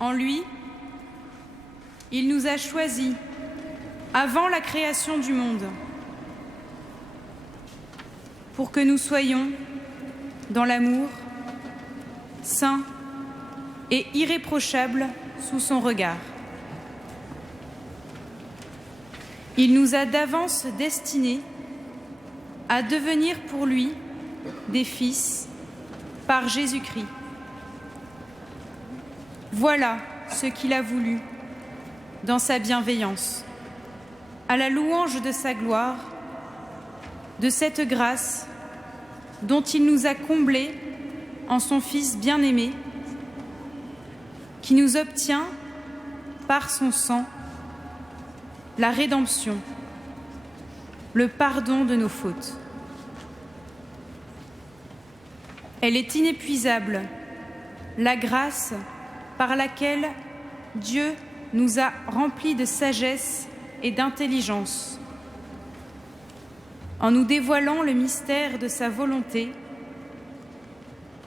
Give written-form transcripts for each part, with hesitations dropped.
En lui, il nous a choisis avant la création du monde pour que nous soyons dans l'amour, saints et irréprochables sous son regard. Il nous a d'avance destinés à devenir pour lui des fils par Jésus-Christ. Voilà ce qu'il a voulu dans sa bienveillance, à la louange de sa gloire, de cette grâce dont il nous a comblés en son Fils bien-aimé, qui nous obtient par son sang la rédemption, le pardon de nos fautes. Elle est inépuisable, la grâce par laquelle Dieu nous a remplis de sagesse et d'intelligence, en nous dévoilant le mystère de sa volonté,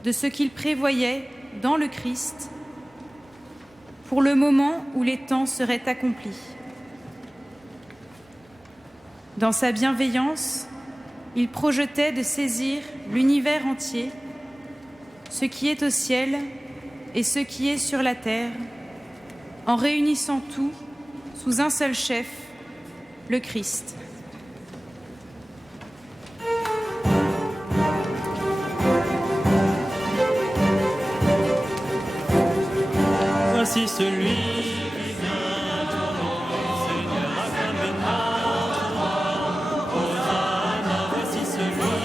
de ce qu'il prévoyait dans le Christ pour le moment où les temps seraient accomplis. Dans sa bienveillance, il projetait de saisir l'univers entier, ce qui est au ciel et ce qui est sur la terre, en réunissant tout sous un seul chef, le Christ. Voici celui qui vient de nous, Seigneur, acclamez notre roi. Hosanna, voici celui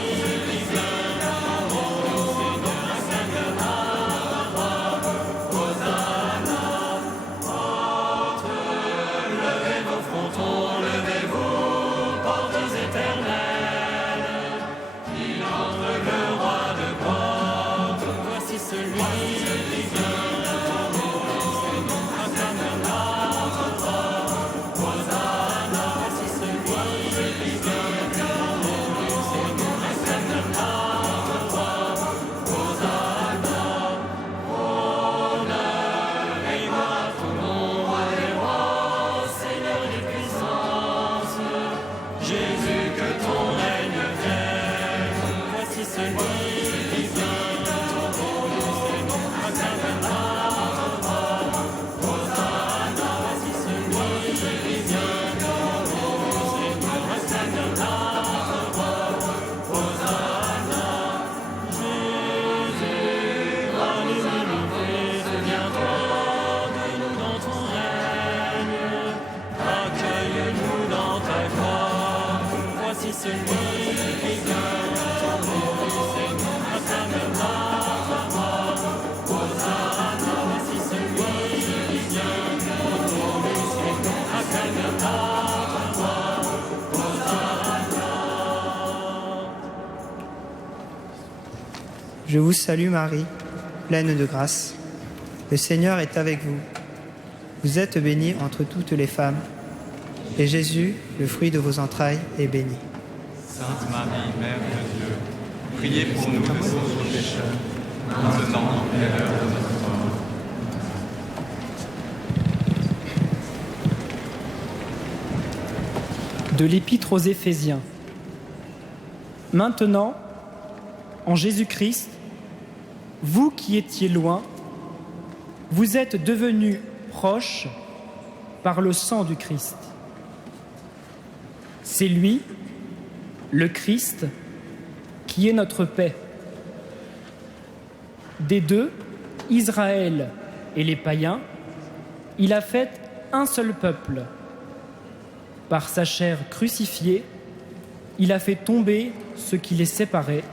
qui vient de nous, Seigneur, acclamez notre roi. Hosanna, portes, levez vos frontons, levez-vous, portes éternelles. Il entre le roi de gloire. Voici celui qui vient. Je vous salue Marie, pleine de grâce. Le Seigneur est avec vous. Vous êtes bénie entre toutes les femmes, et Jésus, le fruit de vos entrailles, est béni. Sainte Marie, Mère de Dieu, priez pour nous les pauvres pécheurs, maintenant et à l'heure de notre mort. De l'Épître aux Éphésiens. Maintenant, en Jésus-Christ, vous qui étiez loin, vous êtes devenus proches par le sang du Christ. C'est lui, le Christ, qui est notre paix. Des deux, Israël et les païens, il a fait un seul peuple. Par sa chair crucifiée, il a fait tomber ce qui les séparait,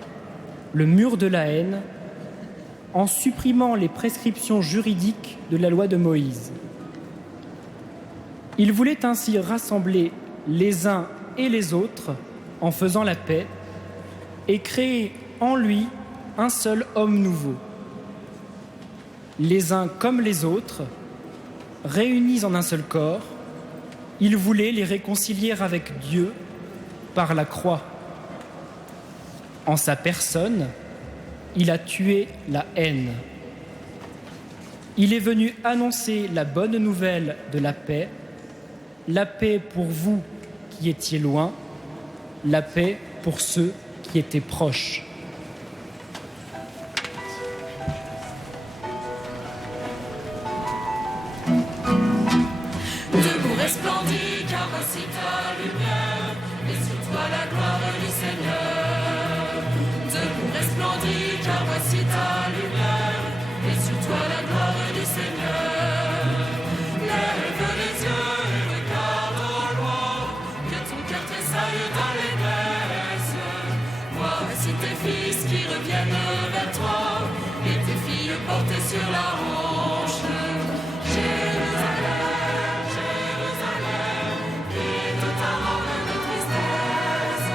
le mur de la haine, en supprimant les prescriptions juridiques de la loi de Moïse. Il voulait ainsi rassembler les uns et les autres en faisant la paix et créer en lui un seul homme nouveau. Les uns comme les autres, réunis en un seul corps, il voulait les réconcilier avec Dieu par la croix. En sa personne, il a tué la haine. Il est venu annoncer la bonne nouvelle de la paix pour vous qui étiez loin, la paix pour ceux qui étaient proches. Debout resplendis, car voici ta lumière, et sur toi la gloire du Seigneur. Debout resplendis, car voici ta lumière, et sur toi la gloire du Seigneur. Lève les yeux et regarde au loin, que ton cœur tressaille dans les messes. Voici tes fils qui reviennent vers toi, et tes filles portées sur la hanche. Jérusalem, Jérusalem, quitte ta robe de tristesse.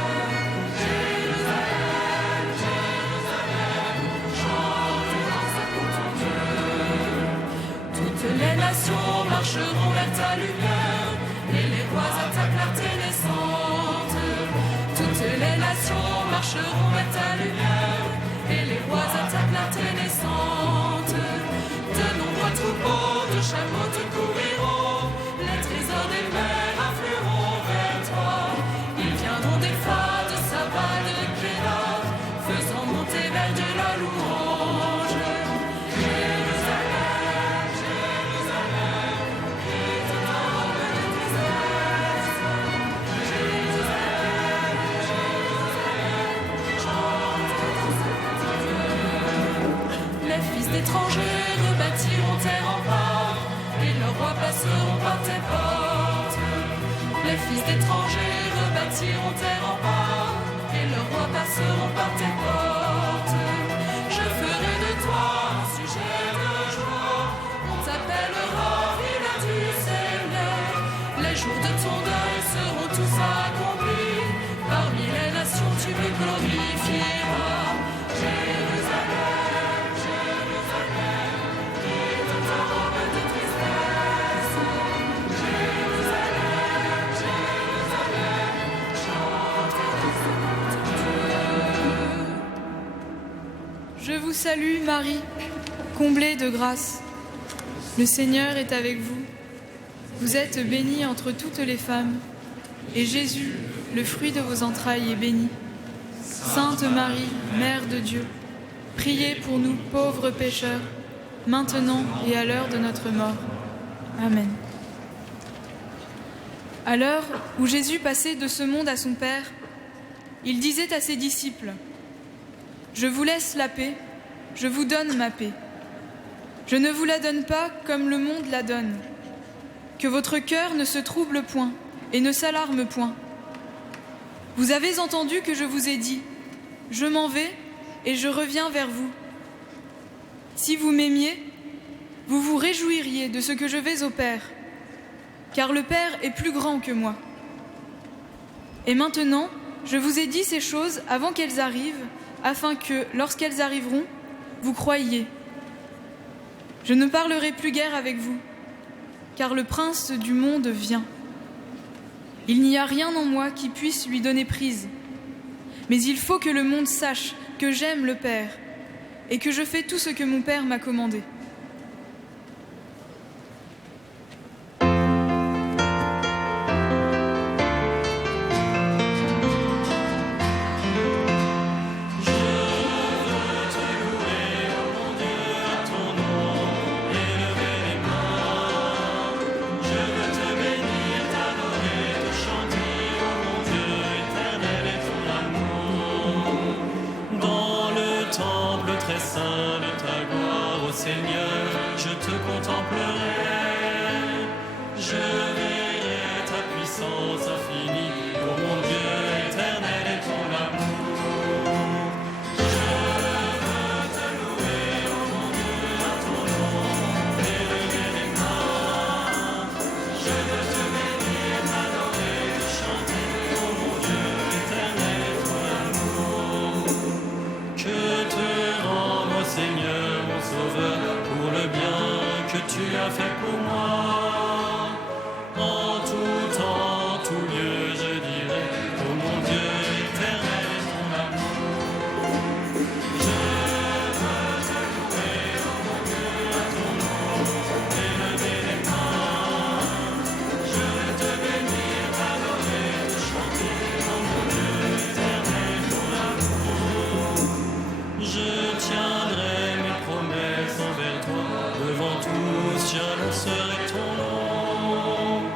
Jérusalem, Jérusalem, chante et danse pour ton Dieu. Toutes les nations marcheront vers ta lumière, et les rois à ta clarté naissante. Toutes les nations marcheront vers ta lumière, et les rois à ta clarté naissante. De nombreux troupeaux de chameaux te couvriront, les trésors des mers afflueront vers toi. Ils viendront des phares de Saba, de Kédar, faisant monter vers Dieu la louange. Jérusalem, Jérusalem, quitte ta robe de tristesse. Jérusalem, Jérusalem, chante et danse pour ton Dieu. Les fils d'étrangers rebâtiront tes remparts, et leurs rois passeront par tes portes. Les fils d'étrangers rebâtiront tes remparts, et leurs rois passeront par tes portes. Je ferai de toi un sujet de joie, on t'appellera ville du Seigneur. Les jours de ton deuil seront tous accomplis, parmi les nations tu me glorifieras. Jérusalem, Jérusalem, quitte ta robe de tristesse. Jérusalem, Jérusalem, chante et danse pour ton Dieu. Je vous salue, Marie, comblée de grâce. Le Seigneur est avec vous. Vous êtes bénie entre toutes les femmes, et Jésus, le fruit de vos entrailles, est béni. Sainte Marie, Mère de Dieu, priez pour nous pauvres pécheurs, maintenant et à l'heure de notre mort. Amen. À l'heure où Jésus passait de ce monde à son Père, il disait à ses disciples : « Je vous laisse la paix, je vous donne ma paix. Je ne vous la donne pas comme le monde la donne. Que votre cœur ne se trouble point et ne s'alarme point. Vous avez entendu que je vous ai dit : je m'en vais et je reviens vers vous. Si vous m'aimiez, vous vous réjouiriez de ce que je vais au Père, car le Père est plus grand que moi. Et maintenant, je vous ai dit ces choses avant qu'elles arrivent, afin que, lorsqu'elles arriveront, vous croyiez. Je ne parlerai plus guère avec vous, car le prince du monde vient. Il n'y a rien en moi qui puisse lui donner prise. Mais il faut que le monde sache que j'aime le Père et que je fais tout ce que mon Père m'a commandé. Seigneur, je te contemplerai, je verrai ta puissance infinie, ô mon Dieu éternel et ton amour. Je veux te louer, ô mon Dieu, à ton nom, élever les mains. Je veux te bénir, t'adorer, te chanter, ô mon Dieu éternel et ton amour. Que te rendre, ô Seigneur, Sauveur, pour le bien que tu as fait pour moi. En tout temps, en tout lieu, je dirai, ô mon Dieu éternel et ton amour. Je veux te louer, ô mon Dieu, à ton nom, serait ton nom.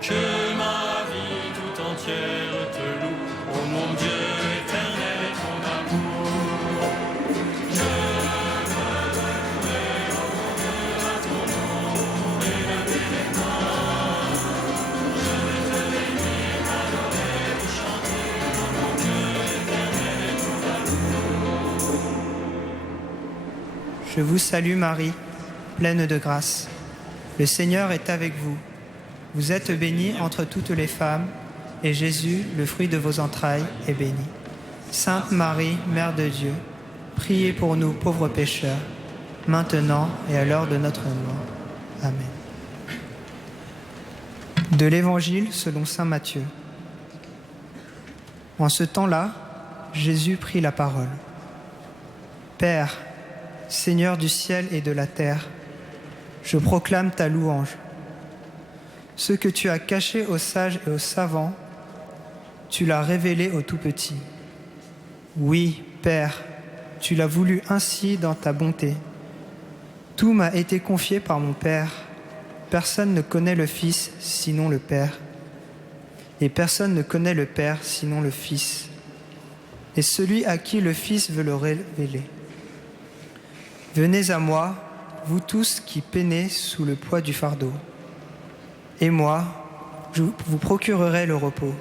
Que ma vie tout entière te loue, ô mon Dieu éternel et ton amour. Je me donnerai à ton nom et lever les mains. Je vais te bénir, t'adorer, te chanter, ô mon Dieu éternel et ton amour. Je vous salue Marie, pleine de grâce. Le Seigneur est avec vous. Vous êtes bénie entre toutes les femmes, et Jésus, le fruit de vos entrailles, est béni. Sainte Marie, Mère de Dieu, priez pour nous pauvres pécheurs, maintenant et à l'heure de notre mort. Amen. De l'Évangile selon saint Matthieu. En ce temps-là, Jésus prit la parole. Père, Seigneur du ciel et de la terre, je proclame ta louange. Ce que tu as caché aux sages et aux savants, tu l'as révélé aux tout-petits. Oui, Père, tu l'as voulu ainsi dans ta bonté. Tout m'a été confié par mon Père. Personne ne connaît le Fils sinon le Père. Et personne ne connaît le Père sinon le Fils. Et celui à qui le Fils veut le révéler. Venez à moi, vous tous qui peinez sous le poids du fardeau. Et moi, je vous procurerai le repos.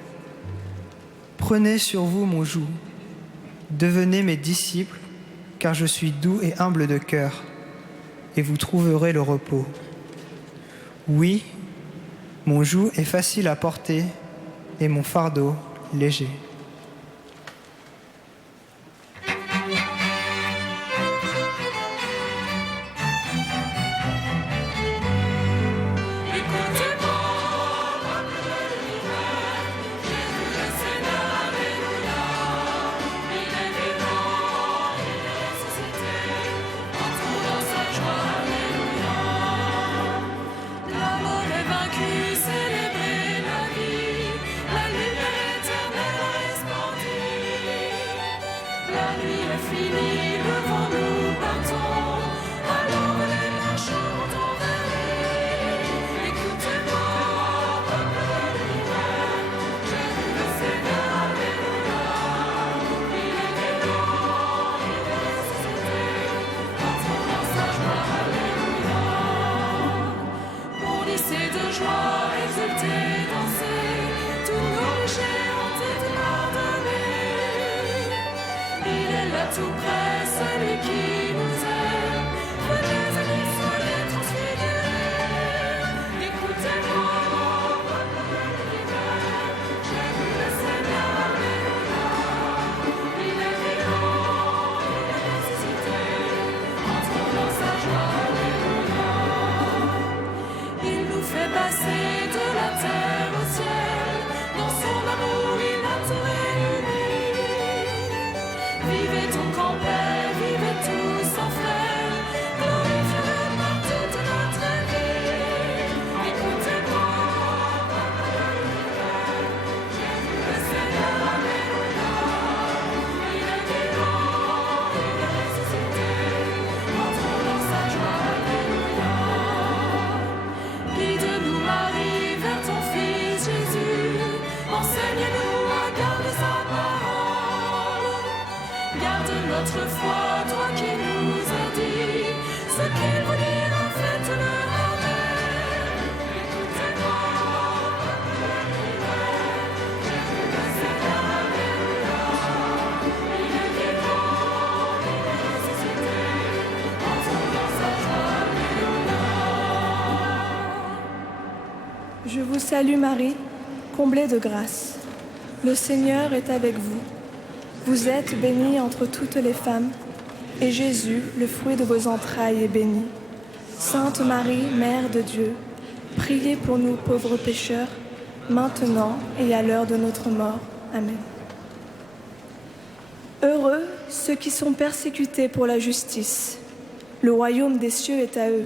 Prenez sur vous mon joug. Devenez mes disciples, car je suis doux et humble de cœur, et vous trouverez le repos. Oui, mon joug est facile à porter, et mon fardeau léger. Tout près, celui qui nous aime. Venez à lui, soyez transfigurés. Écoutez-moi, peuple de l'univers. J'ai vu le Seigneur, alléluia. Il est vivant, il est ressuscité. Entrons dans sa joie, alléluia. Il nous fait passer de la terre au ciel. Dans son amour, il a tout réuni. Vivez donc en paix, vivez tous en frères, glorifiez par toute notre vie. Écoutez-moi, peuple de l'univers, j'ai vu le Seigneur, alléluia. Il est vivant, il est ressuscité, entrons dans sa joie, alléluia. Guide-nous Marie vers ton Fils Jésus, enseigne-nous à garder sa parole. Garde notre foi, toi qui nous as dit ce qu'il vous dira, faites-le, amen. Écoutez-moi, peuple de l'univers, j'ai vu le Seigneur, alléluia. Il est vivant, il est ressuscité, entrons dans sa joie, alléluia. Je vous salue Marie, comblée de grâce. Le Seigneur est avec vous. Vous êtes bénie entre toutes les femmes, et Jésus, le fruit de vos entrailles, est béni. Sainte Marie, Mère de Dieu, priez pour nous pauvres pécheurs, maintenant et à l'heure de notre mort. Amen. Heureux ceux qui sont persécutés pour la justice. Le royaume des cieux est à eux.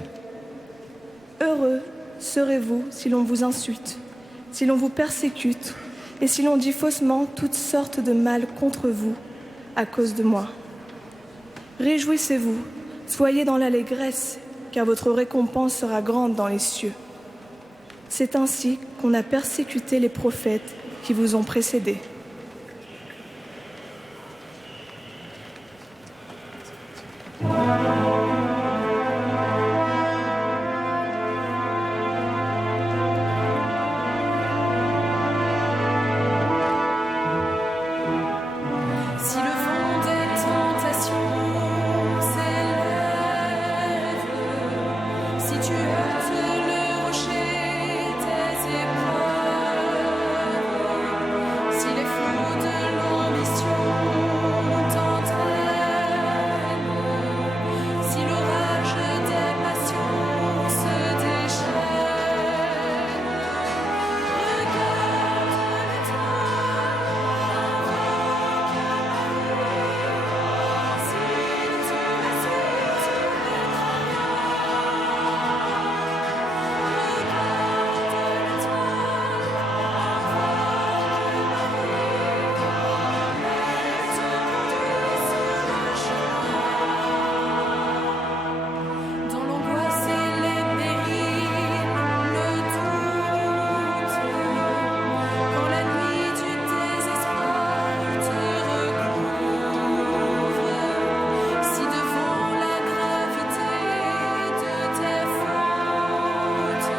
Heureux serez-vous si l'on vous insulte, si l'on vous persécute, et si l'on dit faussement toutes sortes de mal contre vous à cause de moi. Réjouissez-vous, soyez dans l'allégresse, car votre récompense sera grande dans les cieux. C'est ainsi qu'on a persécuté les prophètes qui vous ont précédés. Si le vent des tentations s'élève, si tu heurtes le rocher tes épreuves, si les flots de l'ambition t'entraînent, si l'orage des passions se déchaîne, regarde dans l'angoisse et les périls, le doute, quand la nuit du désespoir te recouvre, si devant la gravité de tes fautes,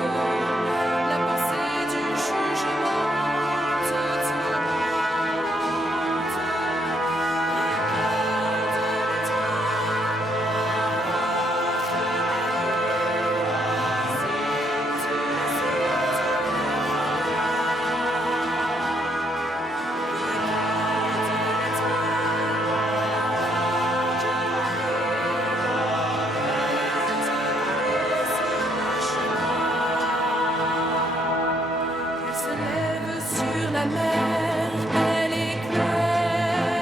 la pensée du jugement te tourmente, elle se lève sur la mer, elle éclaire,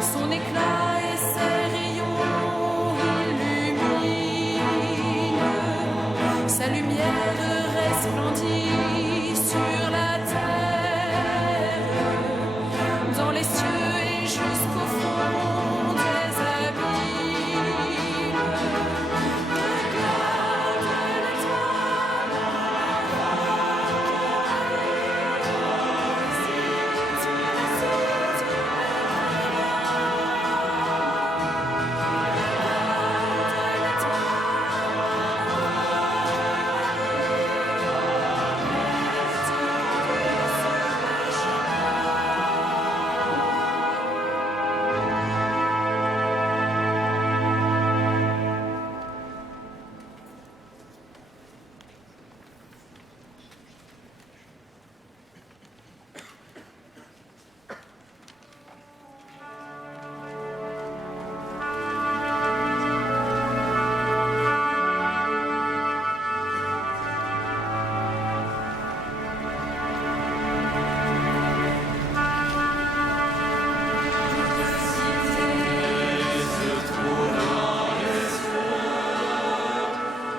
son éclat et ses rayons illuminent, sa lumière resplendit sur la terre, dans les cieux et jusqu'au fond des abîmes. Regarde l'étoile,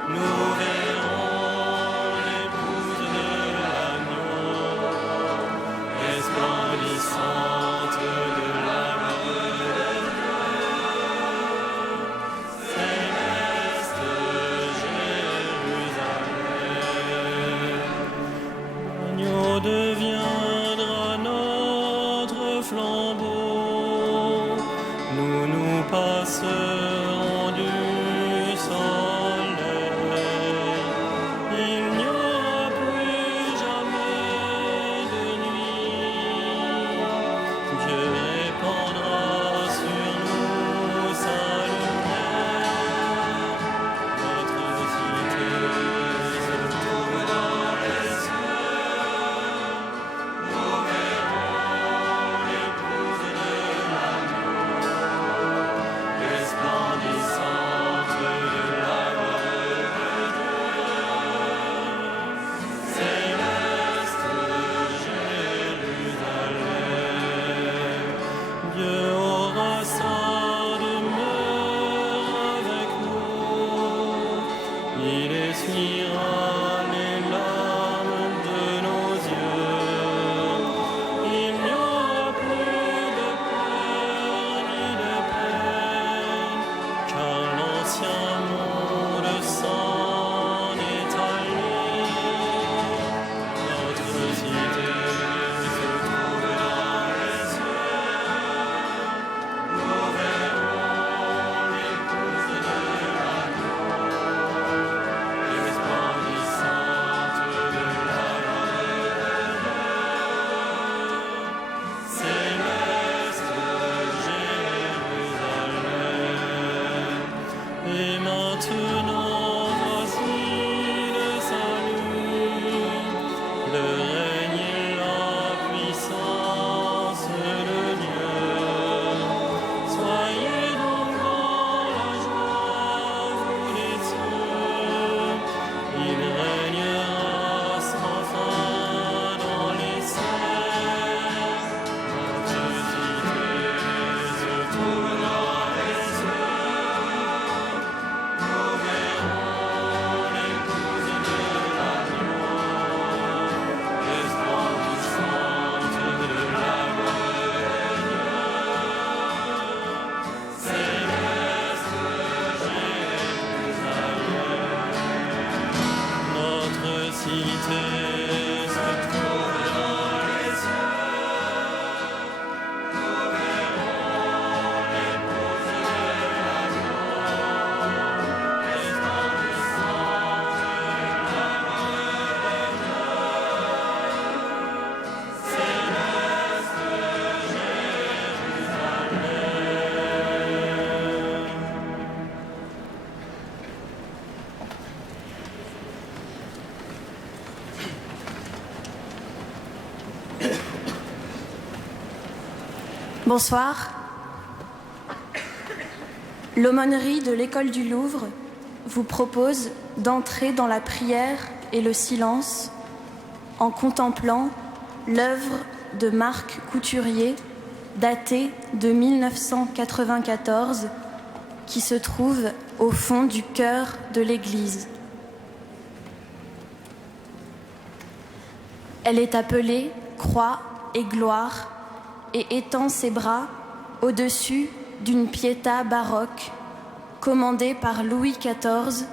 Nous verrons l'épouse de l'agneau, resplendissante de la gloire de Dieu, céleste Jérusalem. L'agneau deviendra notre flambeau, nous passerons du soleil. Il n'y aura plus jamais de nuit. Dieu répandra sur nous sa lumière. Notre cité se trouve dans les cieux. Nous verrons l'épouse de l'agneau, resplendissante de la gloire de Dieu, céleste Jérusalem. Dieu aura sa demeure avec nous, il essuiera les larmes de nos yeux. Il n'y aura plus de peur ni de peine, car l'ancien monde Bonsoir. L'aumônerie de l'École du Louvre vous propose d'entrer dans la prière et le silence en contemplant l'œuvre de Marc Couturier datée de 1994 qui se trouve au fond du chœur de l'église. Elle est appelée Croix et Gloire et étend ses bras au-dessus d'une Pietà baroque commandée par Louis XIV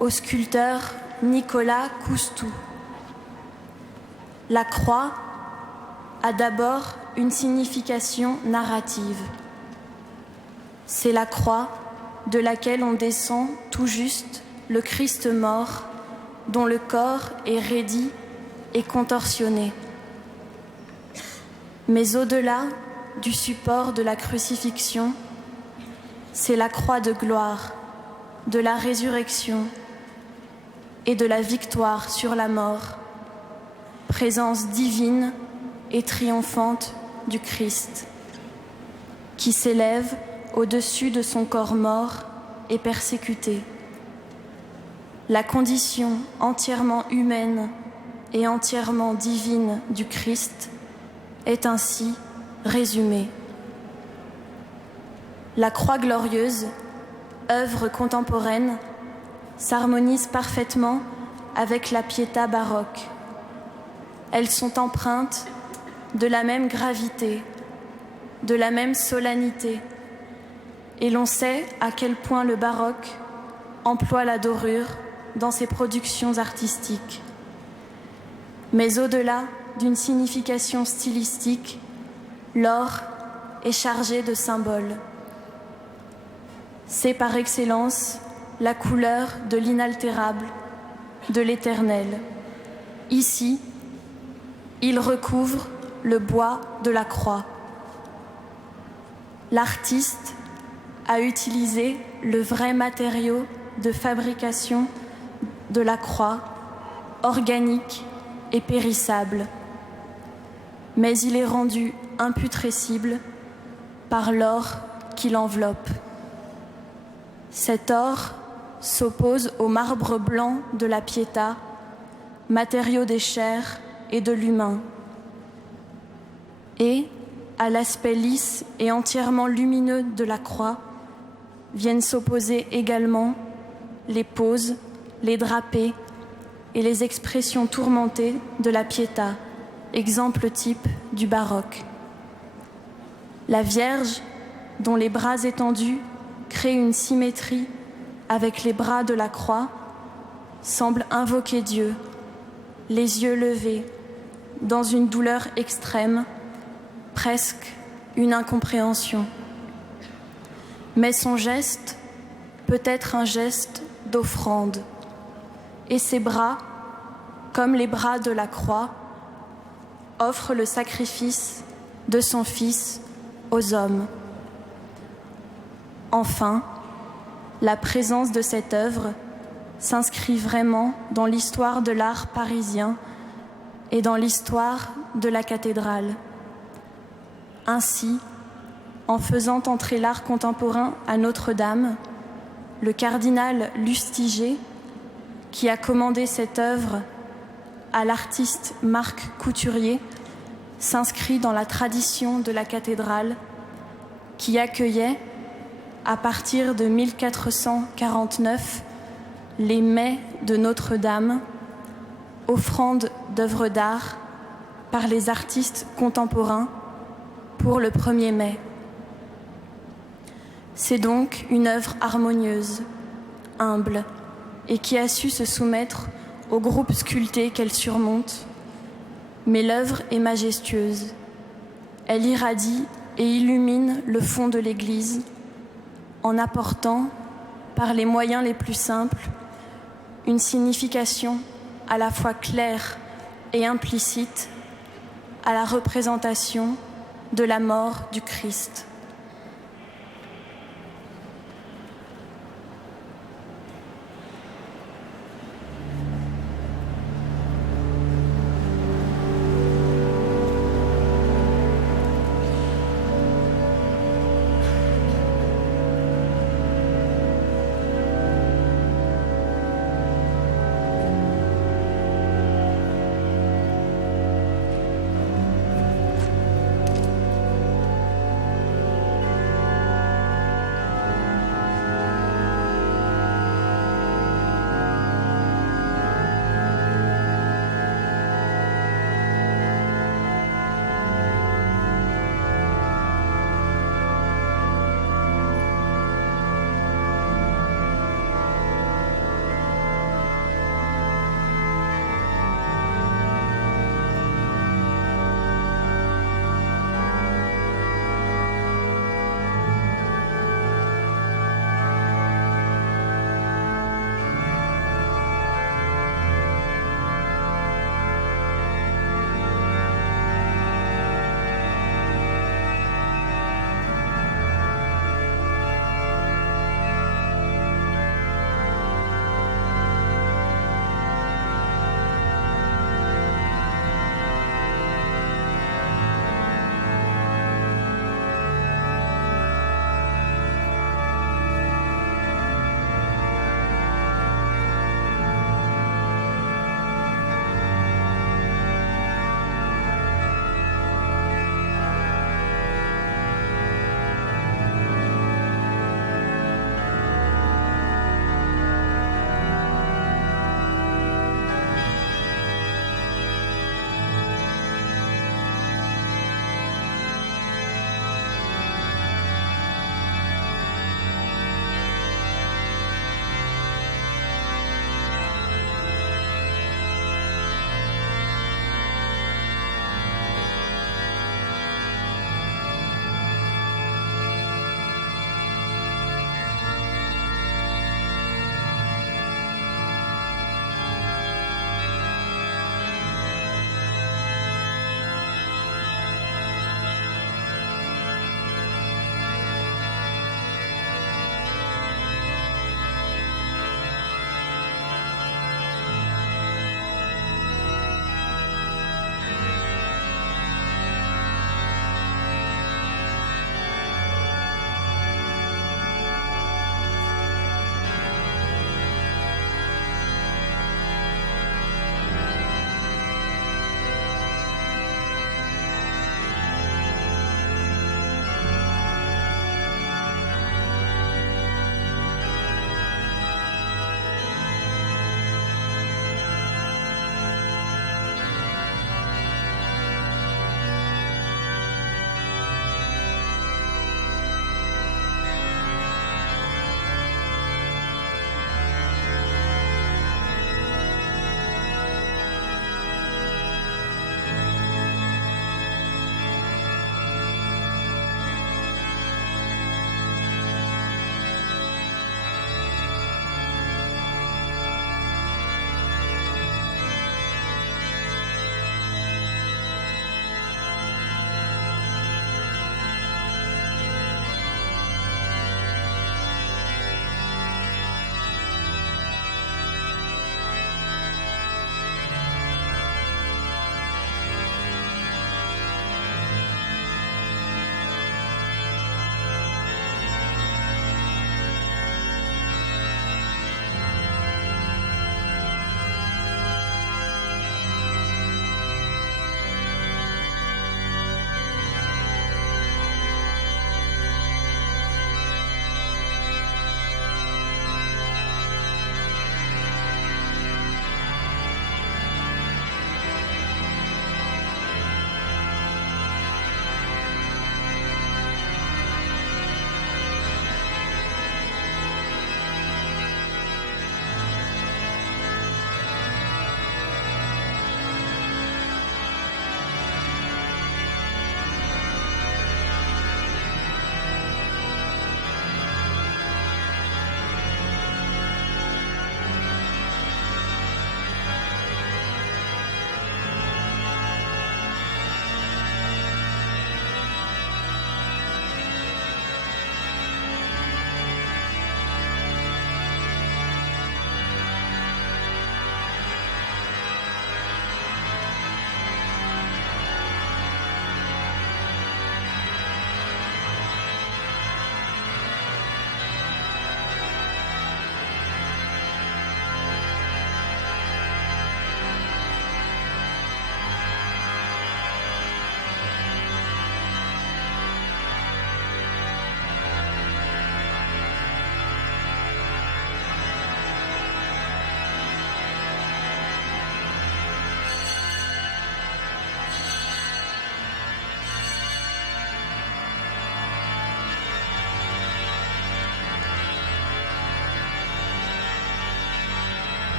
au sculpteur Nicolas Coustou. La croix a d'abord une signification narrative. C'est la croix de laquelle on descend tout juste le Christ mort, dont le corps est raidi et contorsionné. Mais au-delà du support de la crucifixion, c'est la croix de gloire, de la résurrection et de la victoire sur la mort, présence divine et triomphante du Christ, qui s'élève au-dessus de son corps mort et persécuté. La condition entièrement humaine et entièrement divine du Christ est ainsi résumée. La croix glorieuse, œuvre contemporaine, s'harmonise parfaitement avec la Pietà baroque. Elles sont empreintes de la même gravité, de la même solennité, et l'on sait à quel point le baroque emploie la dorure dans ses productions artistiques. Mais au-delà d'une signification stylistique, l'or est chargé de symboles. C'est par excellence la couleur de l'inaltérable, de l'éternel. Ici, il recouvre le bois de la croix. L'artiste a utilisé le vrai matériau de fabrication de la croix, organique et périssable, mais il est rendu imputrescible par l'or qui l'enveloppe. Cet or s'oppose au marbre blanc de la Pietà, matériau des chairs et de l'humain, et à l'aspect lisse et entièrement lumineux de la croix viennent s'opposer également les poses, les drapés et les expressions tourmentées de la Pietà, exemple type du baroque. La Vierge, dont les bras étendus créent une symétrie avec les bras de la croix, semble invoquer Dieu, les yeux levés, dans une douleur extrême, presque une incompréhension. Mais son geste peut être un geste d'offrande, et ses bras, comme les bras de la croix, offrent le sacrifice de son Fils aux hommes. Enfin, la présence de cette œuvre s'inscrit vraiment dans l'histoire de l'art parisien et dans l'histoire de la cathédrale. Ainsi, en faisant entrer l'art contemporain à Notre-Dame, le cardinal Lustiger, qui a commandé cette œuvre à l'artiste Marc Couturier, s'inscrit dans la tradition de la cathédrale qui accueillait, à partir de 1449, les mets de Notre-Dame, offrande d'œuvres d'art par les artistes contemporains pour le 1er mai. C'est donc une œuvre harmonieuse, humble, et qui a su se soumettre au groupe sculpté qu'elle surmonte. Mais l'œuvre est majestueuse. Elle irradie et illumine le fond de l'Église en apportant, par les moyens les plus simples, une signification à la fois claire et implicite à la représentation de la mort du Christ.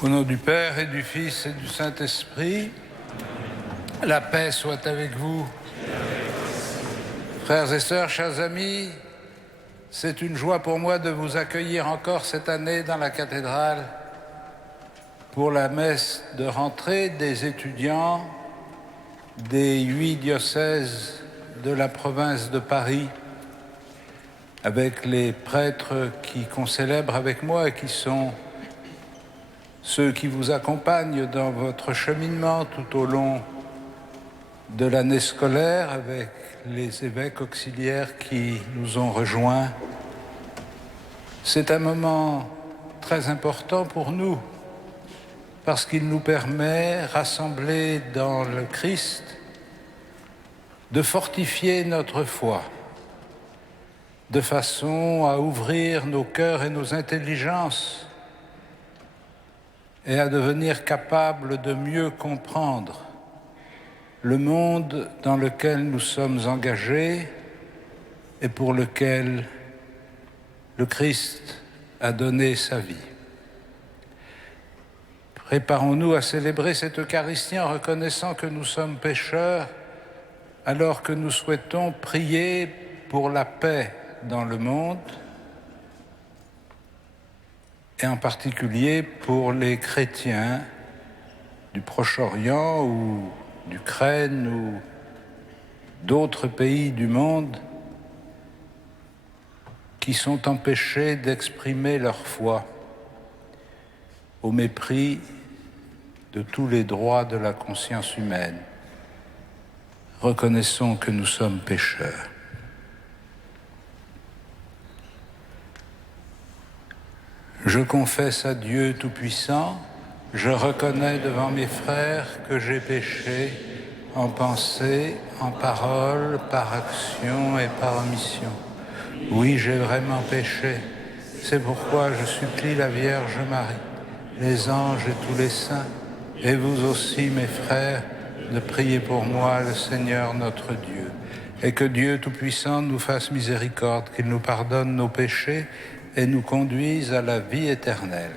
Au nom du Père et du Fils et du Saint-Esprit, la paix soit avec vous. Frères et sœurs, chers amis, c'est une joie pour moi de vous accueillir encore cette année dans la cathédrale pour la messe de rentrée des étudiants des 8 diocèses de la province de Paris, avec les prêtres qui concélèbrent avec moi et qui sont ceux qui vous accompagnent dans votre cheminement tout au long de l'année scolaire, avec les évêques auxiliaires qui nous ont rejoints. C'est un moment très important pour nous, parce qu'il nous permet, rassemblés dans le Christ, de fortifier notre foi, de façon à ouvrir nos cœurs et nos intelligences et à devenir capables de mieux comprendre le monde dans lequel nous sommes engagés et pour lequel le Christ a donné sa vie. Préparons-nous à célébrer cette Eucharistie en reconnaissant que nous sommes pécheurs, alors que nous souhaitons prier pour la paix dans le monde, et en particulier pour les chrétiens du Proche-Orient ou d'Ukraine ou d'autres pays du monde qui sont empêchés d'exprimer leur foi au mépris de tous les droits de la conscience humaine. Reconnaissons que nous sommes pécheurs. Je confesse à Dieu Tout-Puissant, je reconnais devant mes frères que j'ai péché en pensée, en parole, par action et par omission. Oui, j'ai vraiment péché. C'est pourquoi je supplie la Vierge Marie, les anges et tous les saints, et vous aussi, mes frères, de prier pour moi, le Seigneur notre Dieu, et que Dieu Tout-Puissant nous fasse miséricorde, qu'il nous pardonne nos péchés et nous conduise à la vie éternelle.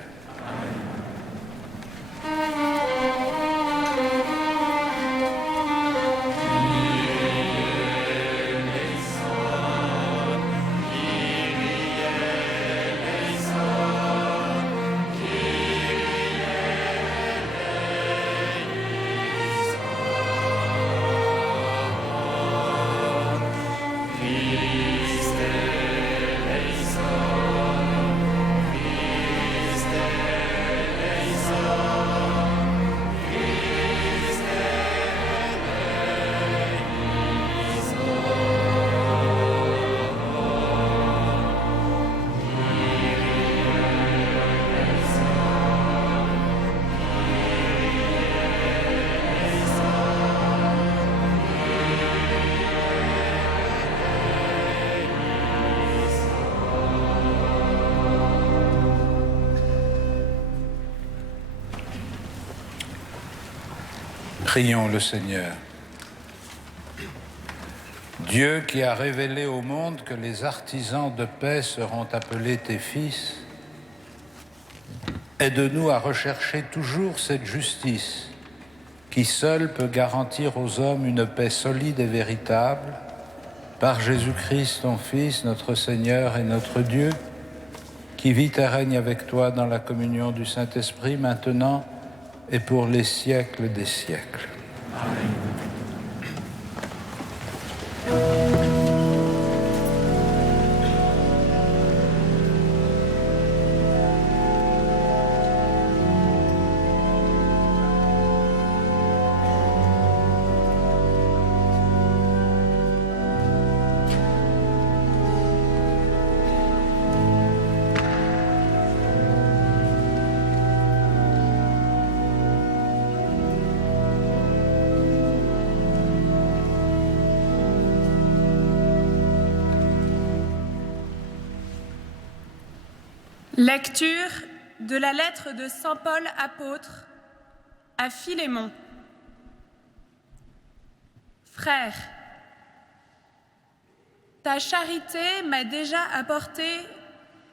Prions le Seigneur. Dieu qui a révélé au monde que les artisans de paix seront appelés tes fils, aide-nous à rechercher toujours cette justice qui seule peut garantir aux hommes une paix solide et véritable, par Jésus-Christ, ton Fils, notre Seigneur et notre Dieu, qui vit et règne avec toi dans la communion du Saint-Esprit, maintenant et pour les siècles des siècles. Amen. Lecture de la lettre de saint Paul apôtre à Philémon. Frère, ta charité m'a déjà apporté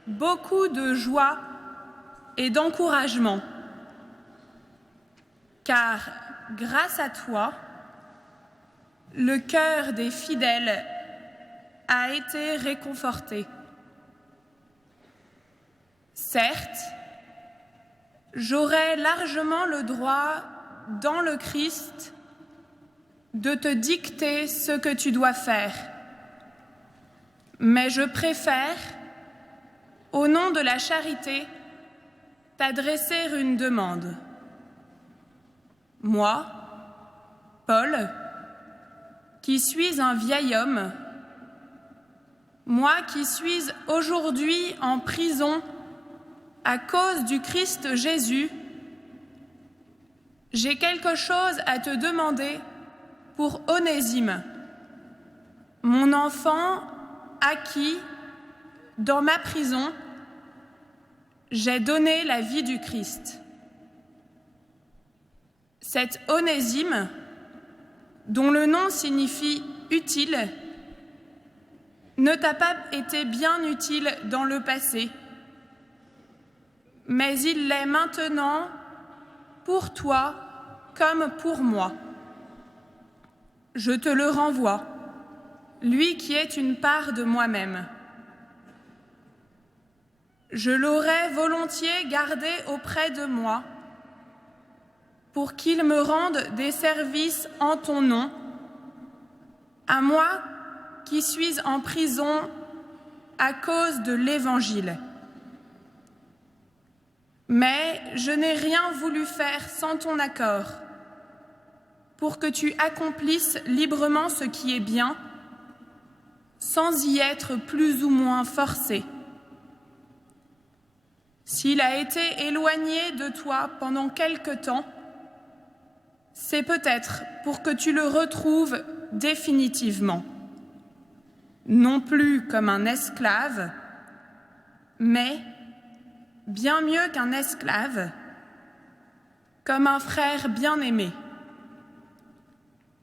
beaucoup de joie et d'encouragement. car grâce à toi, le cœur des fidèles a été réconforté. Certes, j'aurais largement le droit, dans le Christ, de te dicter ce que tu dois faire, mais je préfère, au nom de la charité, t'adresser une demande. Moi, Paul, qui suis un vieil homme, moi qui suis aujourd'hui en prison à cause du Christ Jésus, j'ai quelque chose à te demander pour Onésime, mon enfant à qui, dans ma prison, j'ai donné la vie du Christ. Cet Onésime, dont le nom signifie « utile », ne t'a pas été bien utile dans le passé, mais il l'est maintenant pour toi comme pour moi. Je te le renvoie, lui qui est une part de moi-même. Je l'aurais volontiers gardé auprès de moi pour qu'il me rende des services en ton nom, à moi qui suis en prison à cause de l'Évangile. Mais je n'ai rien voulu faire sans ton accord, pour que tu accomplisses librement ce qui est bien, sans y être plus ou moins forcé. S'il a été éloigné de toi pendant quelque temps, c'est peut-être pour que tu le retrouves définitivement, non plus comme un esclave, mais, bien mieux qu'un esclave, comme un frère bien-aimé.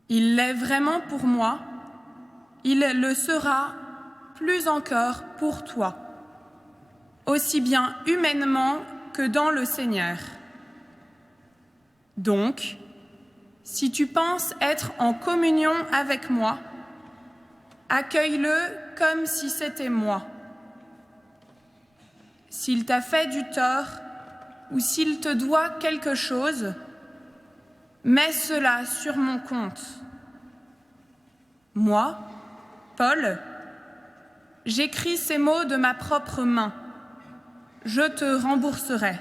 Il l'est vraiment pour moi, il le sera plus encore pour toi, aussi bien humainement que dans le Seigneur. Donc, si tu penses être en communion avec moi, accueille-le comme si c'était moi. S'il t'a fait du tort ou s'il te doit quelque chose, mets cela sur mon compte. Moi, Paul, j'écris ces mots de ma propre main. Je te rembourserai.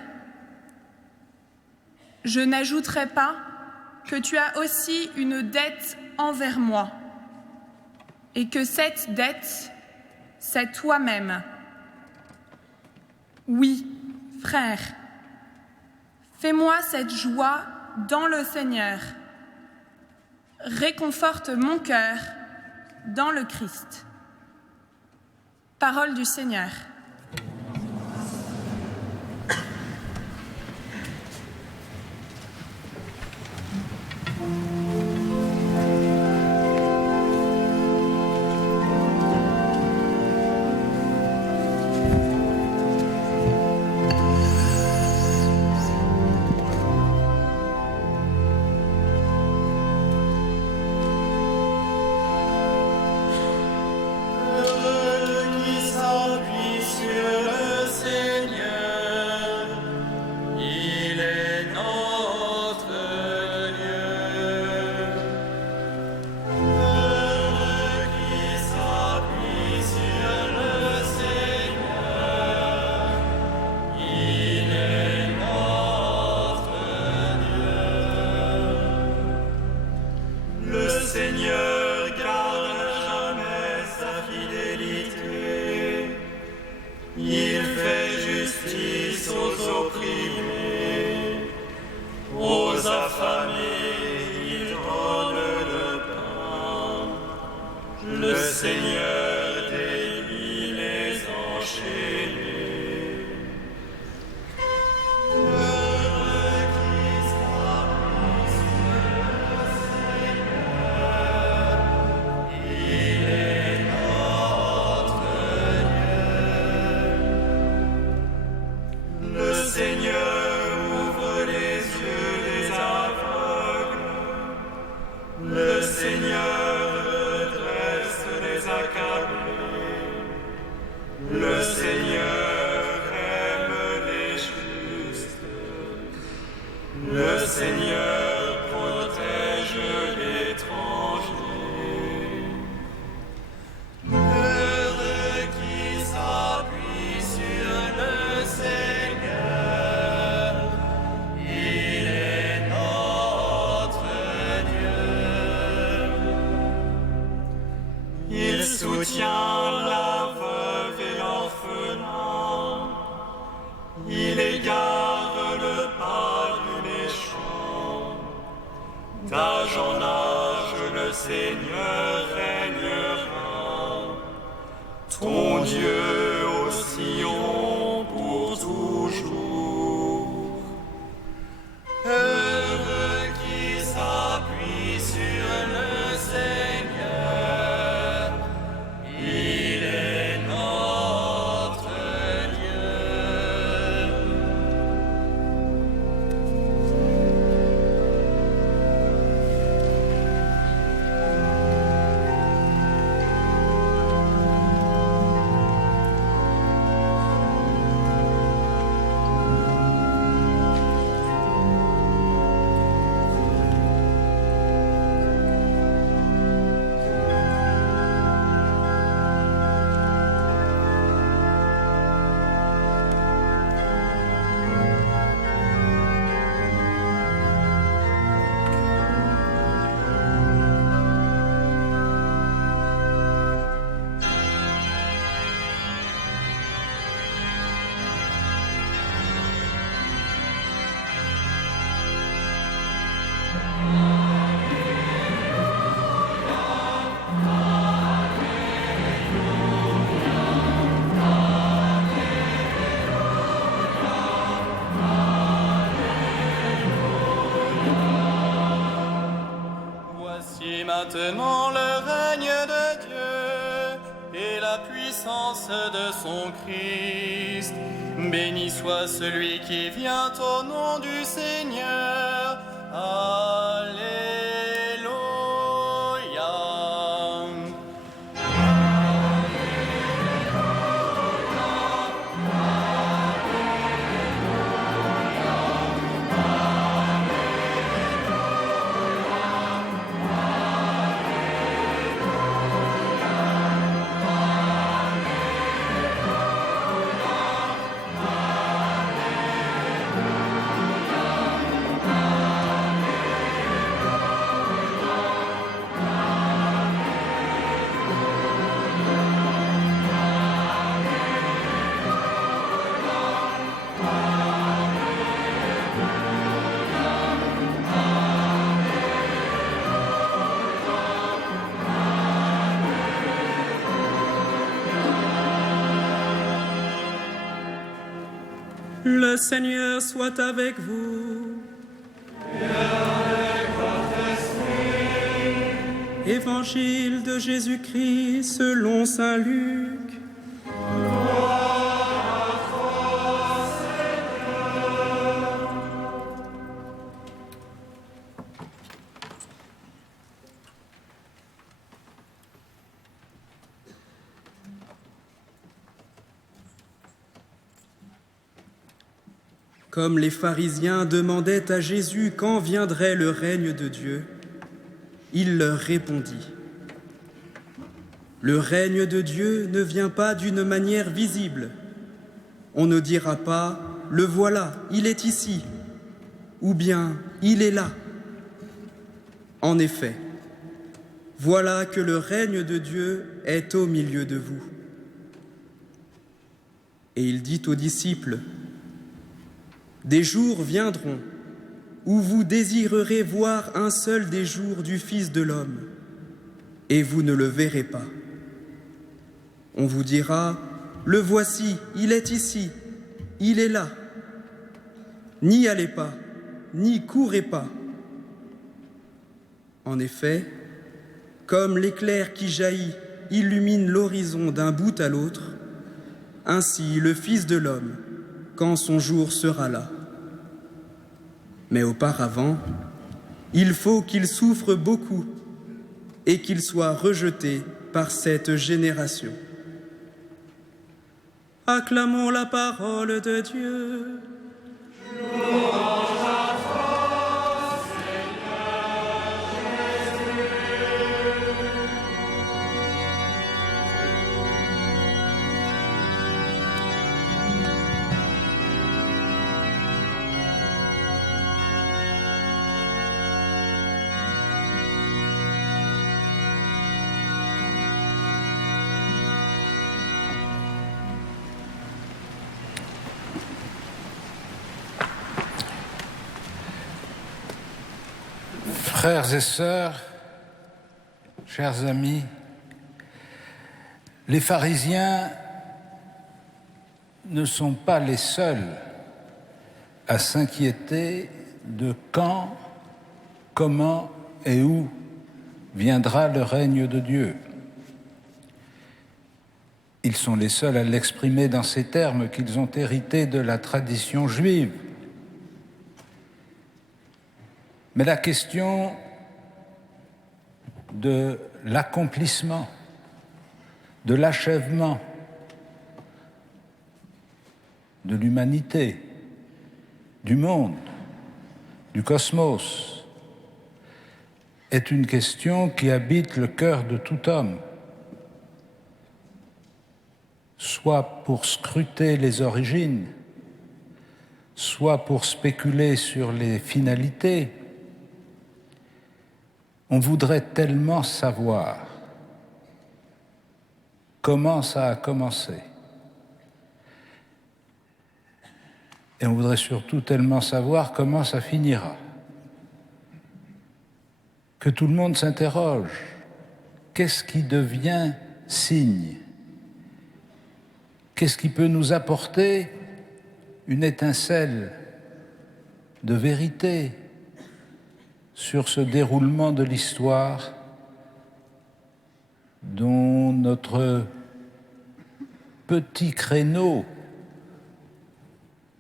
Je n'ajouterai pas que tu as aussi une dette envers moi et que cette dette, c'est toi-même. Oui, frère, fais-moi cette joie dans le Seigneur. Réconforte mon cœur dans le Christ. Parole du Seigneur. Seigneur ouvre les yeux des aveugles. Le Seigneur redresse les accablés. Le Seigneur aime les justes. Le Seigneur protège l'étranger. Heureux qui s'appuie sur le Seigneur. Il est notre Dieu. Il soutient la veuve et l'orphelin. Il égare le pas du méchant. D'âge en âge, le Seigneur régnera. Ton Dieu au Sion pour toujours. Heureux qui s'appuie sur le Seigneur. Il est notre Dieu. Voici maintenant le règne de Dieu et la puissance de son Christ. Béni soit celui qui vient au nom du Seigneur. Alléluia. Le Seigneur soit avec vous. Et avec votre esprit. Évangile de Jésus-Christ selon saint Luc. Comme les pharisiens demandaient à Jésus quand viendrait le règne de Dieu, il leur répondit : le règne de Dieu ne vient pas d'une manière visible. On ne dira pas : le voilà, il est ici, ou bien il est là. En effet, voilà que le règne de Dieu est au milieu de vous. Et il dit aux disciples : des jours viendront où vous désirerez voir un seul des jours du Fils de l'homme, et vous ne le verrez pas. On vous dira : le voici, il est ici, il est là. N'y allez pas, n'y courez pas. En effet, comme l'éclair qui jaillit illumine l'horizon d'un bout à l'autre, ainsi le Fils de l'homme, quand son jour sera là. Mais auparavant, il faut qu'il souffre beaucoup et qu'il soit rejeté par cette génération. Acclamons la parole de Dieu. Frères et sœurs, chers amis, les pharisiens ne sont pas les seuls à s'inquiéter de quand, comment et où viendra le règne de Dieu. Ils sont les seuls à l'exprimer dans ces termes qu'ils ont hérités de la tradition juive. Mais la question de l'accomplissement, de l'achèvement de l'humanité, du monde, du cosmos, est une question qui habite le cœur de tout homme, soit pour scruter les origines, soit pour spéculer sur les finalités. On voudrait tellement savoir comment ça a commencé. Et on voudrait surtout tellement savoir comment ça finira. Que tout le monde s'interroge. Qu'est-ce qui devient signe? Qu'est-ce qui peut nous apporter une étincelle de vérité sur ce déroulement de l'histoire dont notre petit créneau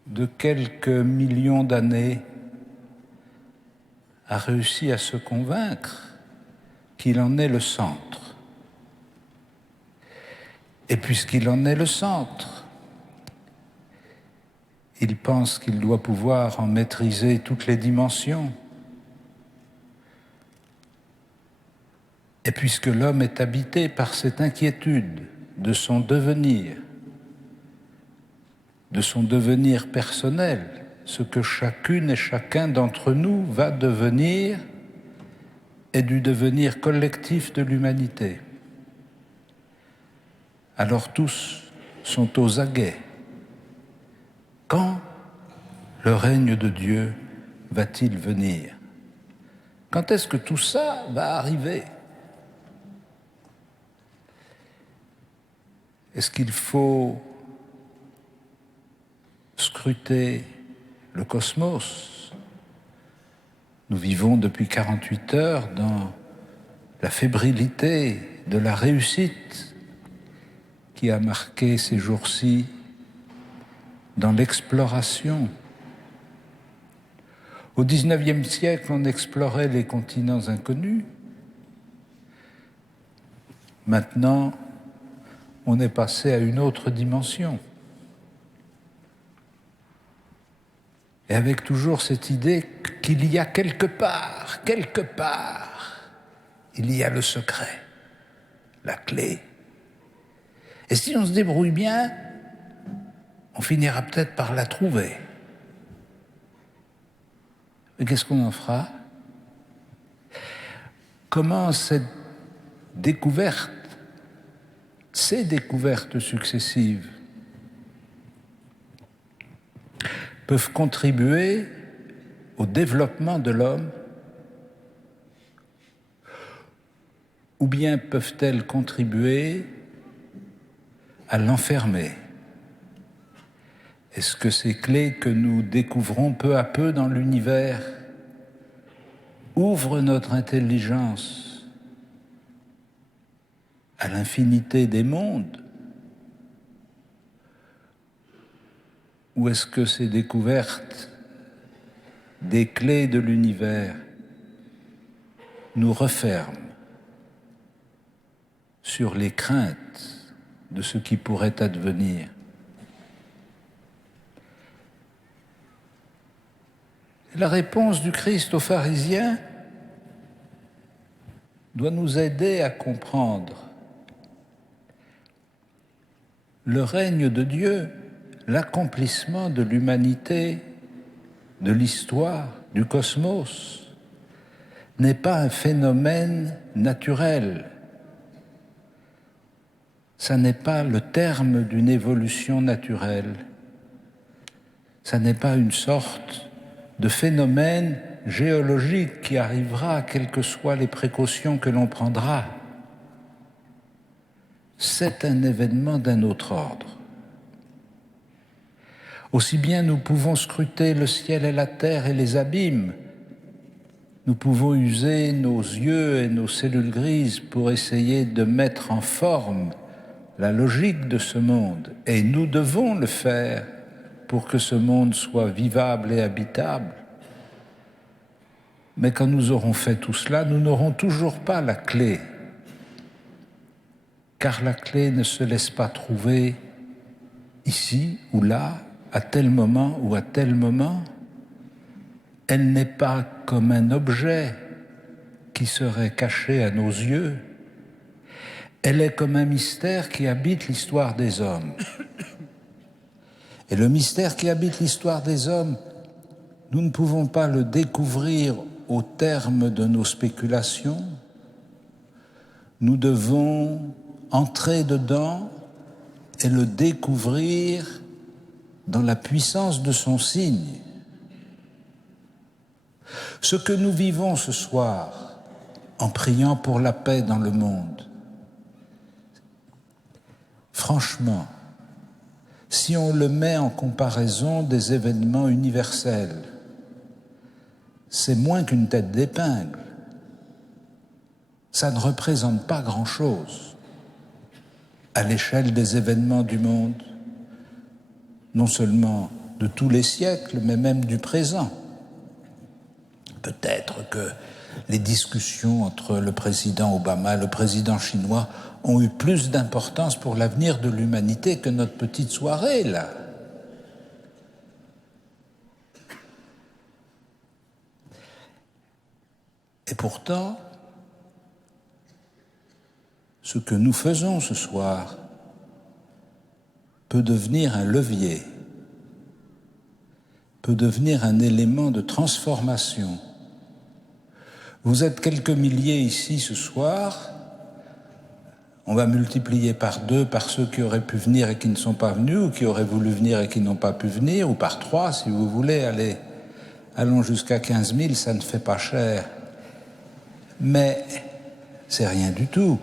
de quelques millions d'années a réussi à se convaincre qu'il en est le centre. Et puisqu'il en est le centre, il pense qu'il doit pouvoir en maîtriser toutes les dimensions. Et puisque l'homme est habité par cette inquiétude de son devenir personnel, ce que chacune et chacun d'entre nous va devenir et du devenir collectif de l'humanité, alors tous sont aux aguets. Quand le règne de Dieu va-t-il venir? Quand est-ce que tout ça va arriver? Est-ce qu'il faut scruter le cosmos? Nous vivons depuis 48 heures dans la fébrilité de la réussite qui a marqué ces jours-ci dans l'exploration. Au XIXe siècle, on explorait les continents inconnus. Maintenant, on est passé à une autre dimension. Et avec toujours cette idée qu'il y a quelque part, il y a le secret, la clé. Et si on se débrouille bien, on finira peut-être par la trouver. Mais qu'est-ce qu'on en fera? Comment ces découvertes successives peuvent contribuer au développement de l'homme, ou bien peuvent-elles contribuer à l'enfermer? Est-ce que ces clés que nous découvrons peu à peu dans l'univers ouvrent notre intelligence à l'infinité des mondes? Ou est-ce que ces découvertes des clés de l'univers nous referme sur les craintes de ce qui pourrait advenir. La réponse du Christ aux pharisiens doit nous aider à comprendre le règne de Dieu, l'accomplissement de l'humanité, de l'histoire, du cosmos, n'est pas un phénomène naturel. Ça n'est pas le terme d'une évolution naturelle. Ça n'est pas une sorte de phénomène géologique qui arrivera, quelles que soient les précautions que l'on prendra. C'est un événement d'un autre ordre. Aussi bien nous pouvons scruter le ciel et la terre et les abîmes, nous pouvons user nos yeux et nos cellules grises pour essayer de mettre en forme la logique de ce monde, et nous devons le faire pour que ce monde soit vivable et habitable. Mais quand nous aurons fait tout cela, nous n'aurons toujours pas la clé, car la clé ne se laisse pas trouver ici ou là, à tel moment ou à tel moment. Elle n'est pas comme un objet qui serait caché à nos yeux. Elle est comme un mystère qui habite l'histoire des hommes. Et le mystère qui habite l'histoire des hommes, nous ne pouvons pas le découvrir au terme de nos spéculations. Nous devons entrer dedans et le découvrir dans la puissance de son signe. Ce que nous vivons ce soir en priant pour la paix dans le monde, franchement, si on le met en comparaison des événements universels, c'est moins qu'une tête d'épingle. Ça ne représente pas grand-chose à l'échelle des événements du monde, non seulement de tous les siècles, mais même du présent. Peut-être que les discussions entre le président Obama et le président chinois ont eu plus d'importance pour l'avenir de l'humanité que notre petite soirée, là. Et pourtant, ce que nous faisons ce soir peut devenir un levier, peut devenir un élément de transformation. Vous êtes quelques milliers ici ce soir, on va multiplier par 2 par ceux qui auraient pu venir et qui ne sont pas venus, ou qui auraient voulu venir et qui n'ont pas pu venir, ou par 3 si vous voulez, allons jusqu'à 15 000, ça ne fait pas cher. Mais c'est rien du tout.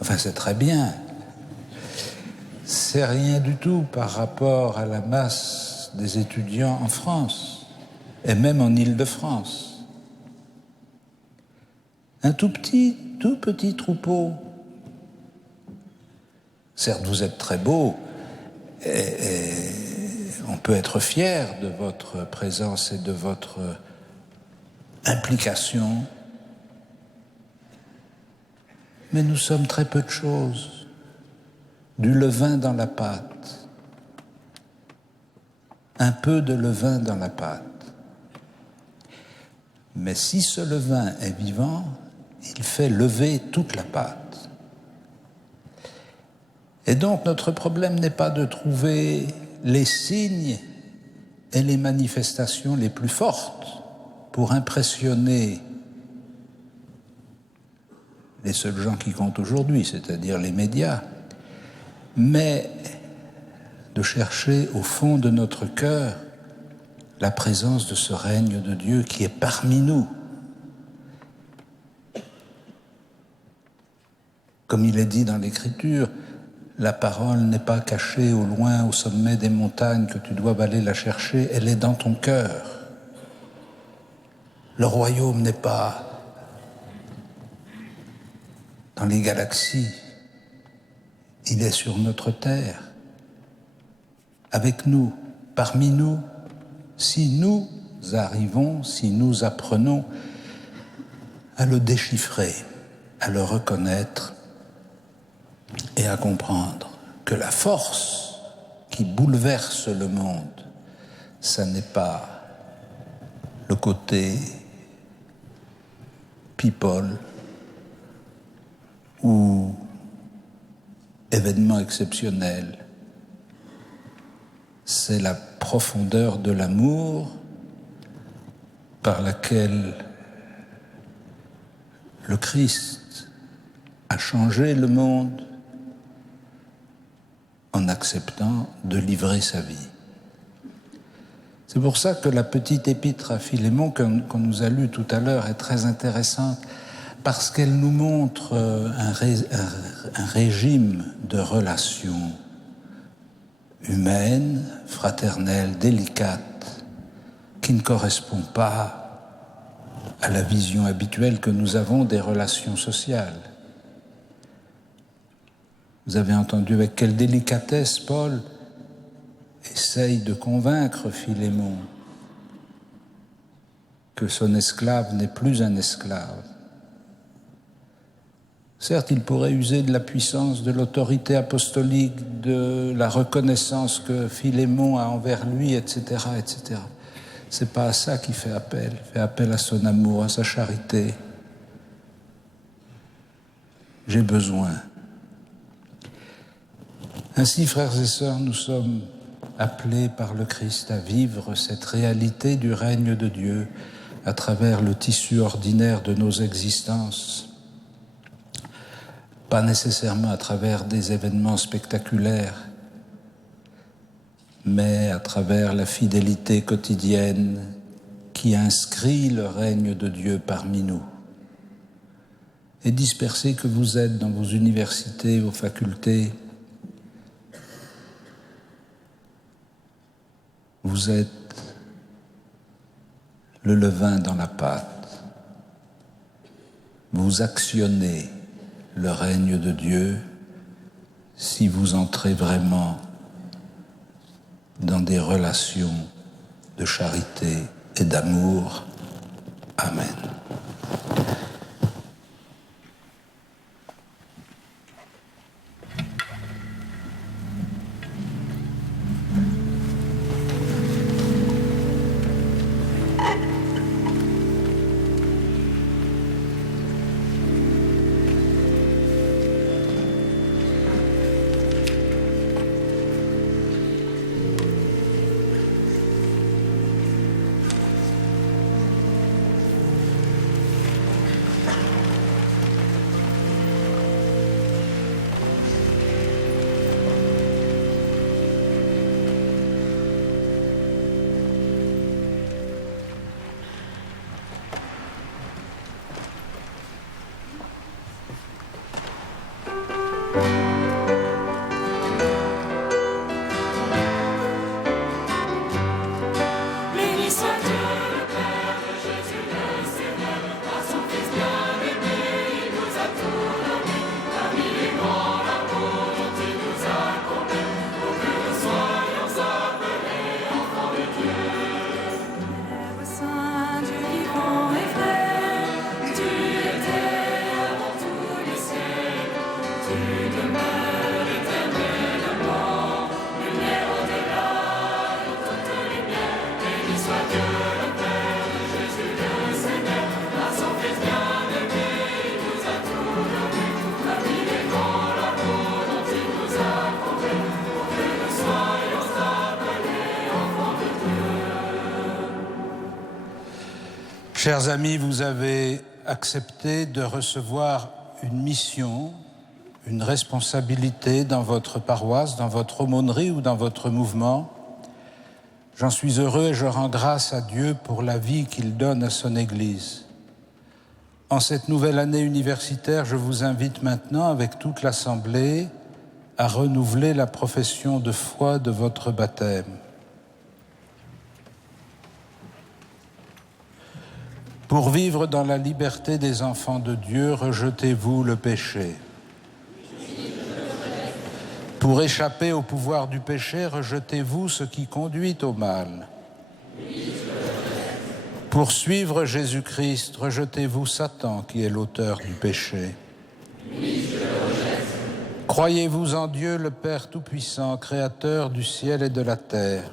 Enfin, c'est très bien. C'est rien du tout par rapport à la masse des étudiants en France, et même en Île-de-France. Un tout petit troupeau. Certes, vous êtes très beau, et on peut être fier de votre présence et de votre implication, mais nous sommes très peu de choses. Du levain dans la pâte. Un peu de levain dans la pâte. Mais si ce levain est vivant, il fait lever toute la pâte. Et donc notre problème n'est pas de trouver les signes et les manifestations les plus fortes pour impressionner les seuls gens qui comptent aujourd'hui, c'est-à-dire les médias, mais de chercher au fond de notre cœur la présence de ce règne de Dieu qui est parmi nous. Comme il est dit dans l'Écriture, la parole n'est pas cachée au loin, au sommet des montagnes, que tu dois aller la chercher, elle est dans ton cœur. Le royaume n'est pas dans les galaxies, il est sur notre terre, avec nous, parmi nous, si nous arrivons, si nous apprenons à le déchiffrer, à le reconnaître et à comprendre que la force qui bouleverse le monde, ça n'est pas le côté people ou événement exceptionnel, c'est la profondeur de l'amour par laquelle le Christ a changé le monde en acceptant de livrer sa vie. C'est pour ça que la petite épître à Philémon qu'on nous a lue tout à l'heure est très intéressante, parce qu'elle nous montre un régime de relations humaines, fraternelles, délicates, qui ne correspond pas à la vision habituelle que nous avons des relations sociales. Vous avez entendu avec quelle délicatesse Paul essaye de convaincre Philémon que son esclave n'est plus un esclave. Certes, il pourrait user de la puissance, de l'autorité apostolique, de la reconnaissance que Philémon a envers lui, etc., etc. C'est pas à ça qu'il fait appel. Il fait appel à son amour, à sa charité. J'ai besoin. Ainsi, frères et sœurs, nous sommes appelés par le Christ à vivre cette réalité du règne de Dieu à travers le tissu ordinaire de nos existences. Pas nécessairement à travers des événements spectaculaires, mais à travers la fidélité quotidienne qui inscrit le règne de Dieu parmi nous. Et dispersés que vous êtes dans vos universités, vos facultés, vous êtes le levain dans la pâte. Vous actionnez le règne de Dieu si vous entrez vraiment dans des relations de charité et d'amour. Amen. Chers amis, vous avez accepté de recevoir une mission, une responsabilité dans votre paroisse, dans votre aumônerie ou dans votre mouvement. J'en suis heureux et je rends grâce à Dieu pour la vie qu'il donne à son Église. En cette nouvelle année universitaire, je vous invite maintenant, avec toute l'Assemblée, à renouveler la profession de foi de votre baptême. Pour vivre dans la liberté des enfants de Dieu, rejetez-vous le péché. Pour échapper au pouvoir du péché, rejetez-vous ce qui conduit au mal. Pour suivre Jésus-Christ, rejetez-vous Satan qui est l'auteur du péché. Oui, je le rejette. Croyez-vous en Dieu, le Père Tout-Puissant, Créateur du ciel et de la terre.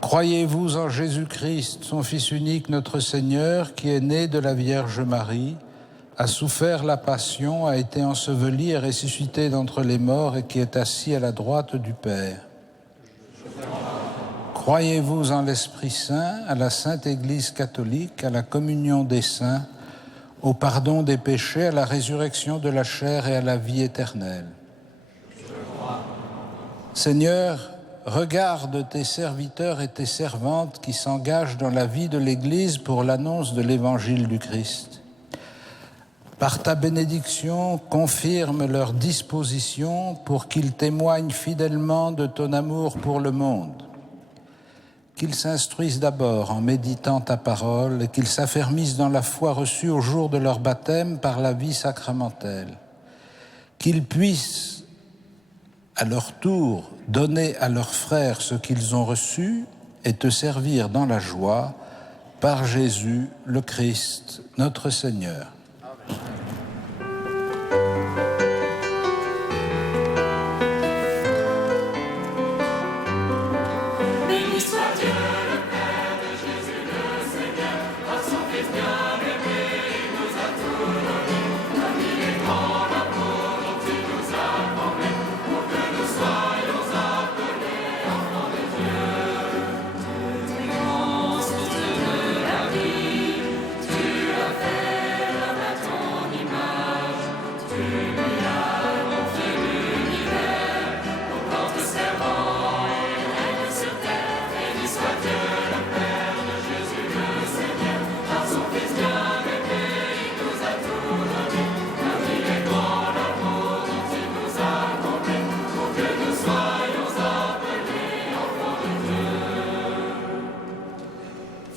Croyez-vous en Jésus-Christ, son Fils unique, notre Seigneur, qui est né de la Vierge Marie, a souffert la passion, a été enseveli et ressuscité d'entre les morts et qui est assis à la droite du Père. Croyez-vous en l'Esprit Saint, à la Sainte Église catholique, à la communion des saints, au pardon des péchés, à la résurrection de la chair et à la vie éternelle. Seigneur, regarde tes serviteurs et tes servantes qui s'engagent dans la vie de l'Église pour l'annonce de l'Évangile du Christ. Par ta bénédiction, confirme leur disposition pour qu'ils témoignent fidèlement de ton amour pour le monde. Qu'ils s'instruisent d'abord en méditant ta parole et qu'ils s'affermissent dans la foi reçue au jour de leur baptême par la vie sacramentelle. Qu'ils puissent, à leur tour, donner à leurs frères ce qu'ils ont reçu et te servir dans la joie par Jésus, le Christ, notre Seigneur. Amen.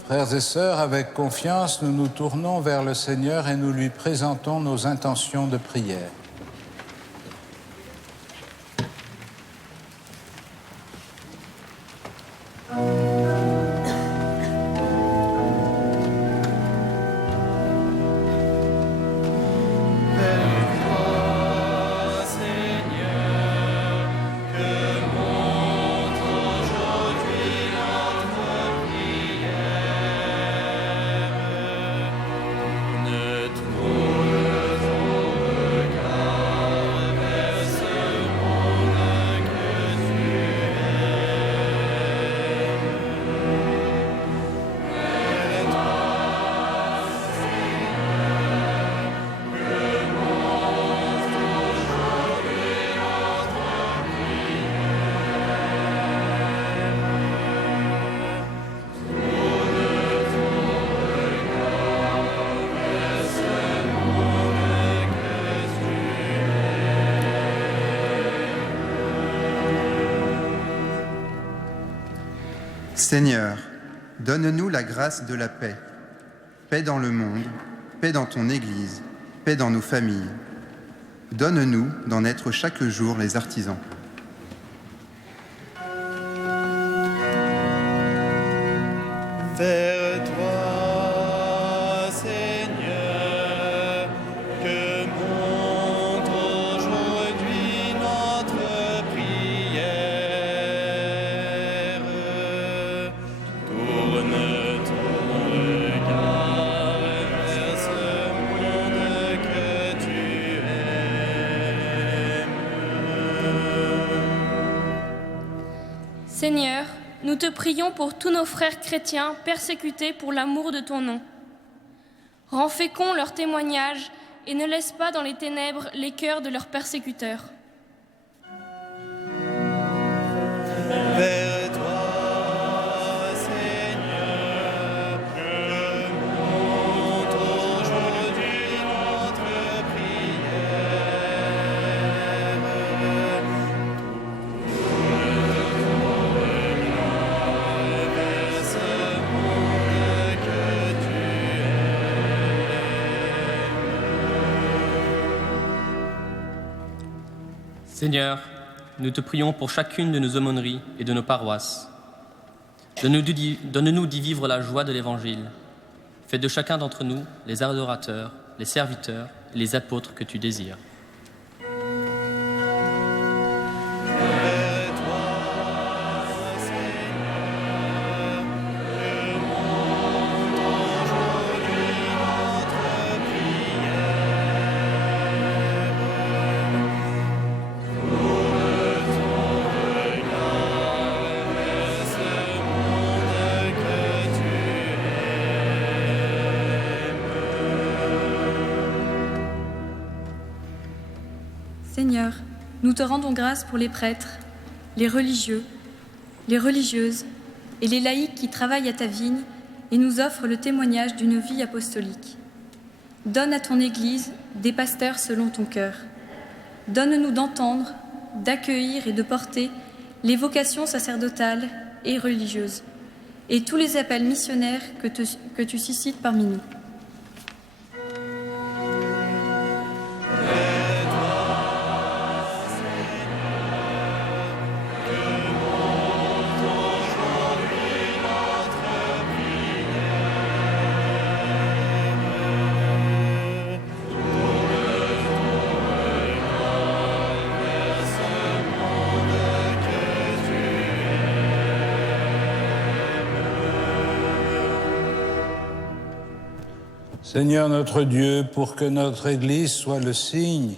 Frères et sœurs, avec confiance, nous nous tournons vers le Seigneur et nous lui présentons nos intentions de prière. Seigneur, donne-nous la grâce de la paix. Paix dans le monde, paix dans ton Église, paix dans nos familles. Donne-nous d'en être chaque jour les artisans. Vers toi, Seigneur, que monte aujourd'hui notre prière. Tourne ton regard vers ce monde que tu aimes. Seigneur, nous te prions pour tous nos frères chrétiens persécutés pour l'amour de ton nom. Rends féconds leurs témoignages et ne laisse pas dans les ténèbres les cœurs de leurs persécuteurs. Vers toi, Seigneur, que monte aujourd'hui notre prière. Vers ce monde que tu Seigneur, nous te prions pour chacune de nos aumôneries et de nos paroisses. Donne-nous d'y vivre la joie de l'Évangile. Fais de chacun d'entre nous les adorateurs, les serviteurs et les apôtres que tu désires. Seigneur, nous te rendons grâce pour les prêtres, les religieux, les religieuses et les laïcs qui travaillent à ta vigne et nous offrent le témoignage d'une vie apostolique. Donne à ton Église des pasteurs selon ton cœur. Donne-nous d'entendre, d'accueillir et de porter les vocations sacerdotales et religieuses et tous les appels missionnaires que tu suscites parmi nous. Seigneur notre Dieu, pour que notre Église soit le signe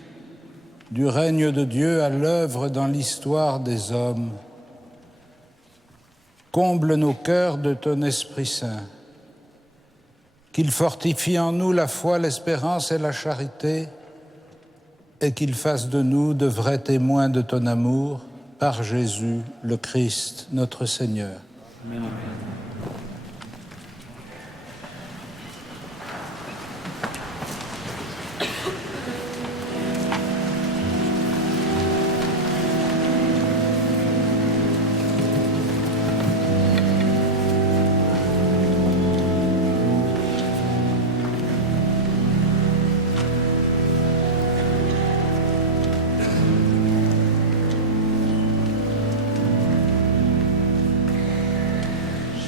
du règne de Dieu à l'œuvre dans l'histoire des hommes, comble nos cœurs de ton Esprit Saint, qu'il fortifie en nous la foi, l'espérance et la charité, et qu'il fasse de nous de vrais témoins de ton amour, par Jésus le Christ, notre Seigneur. Amen.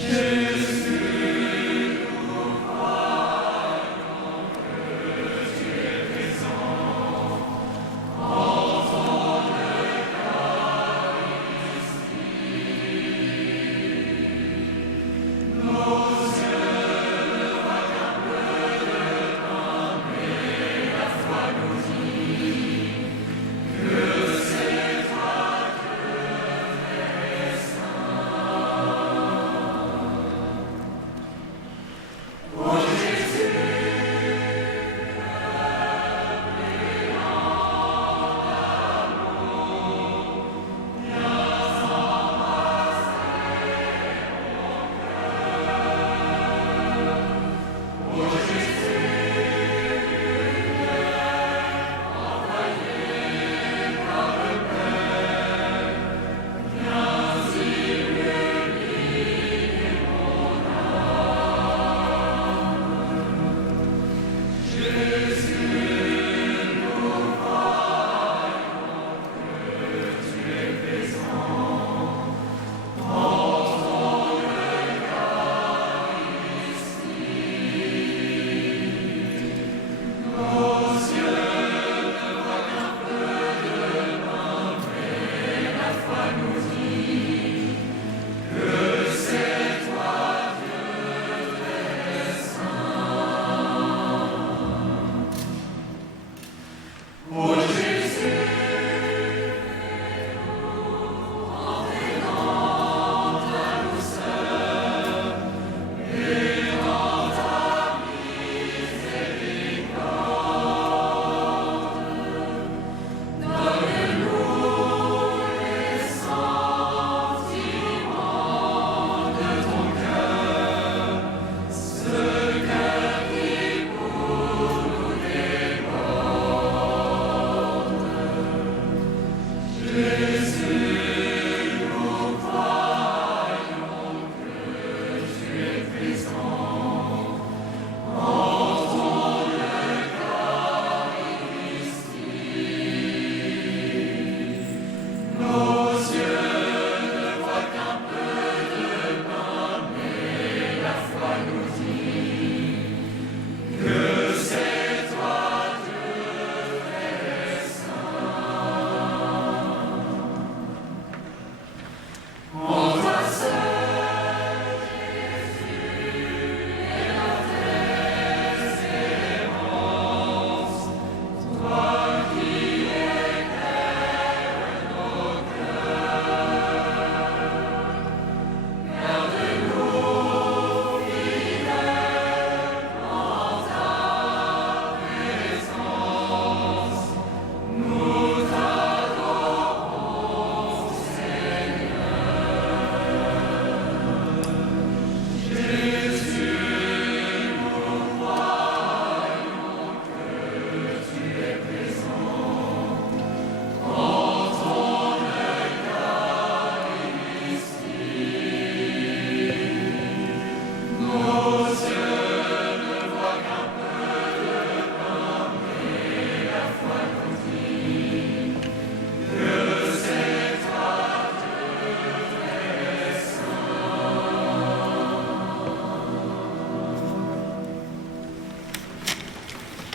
Je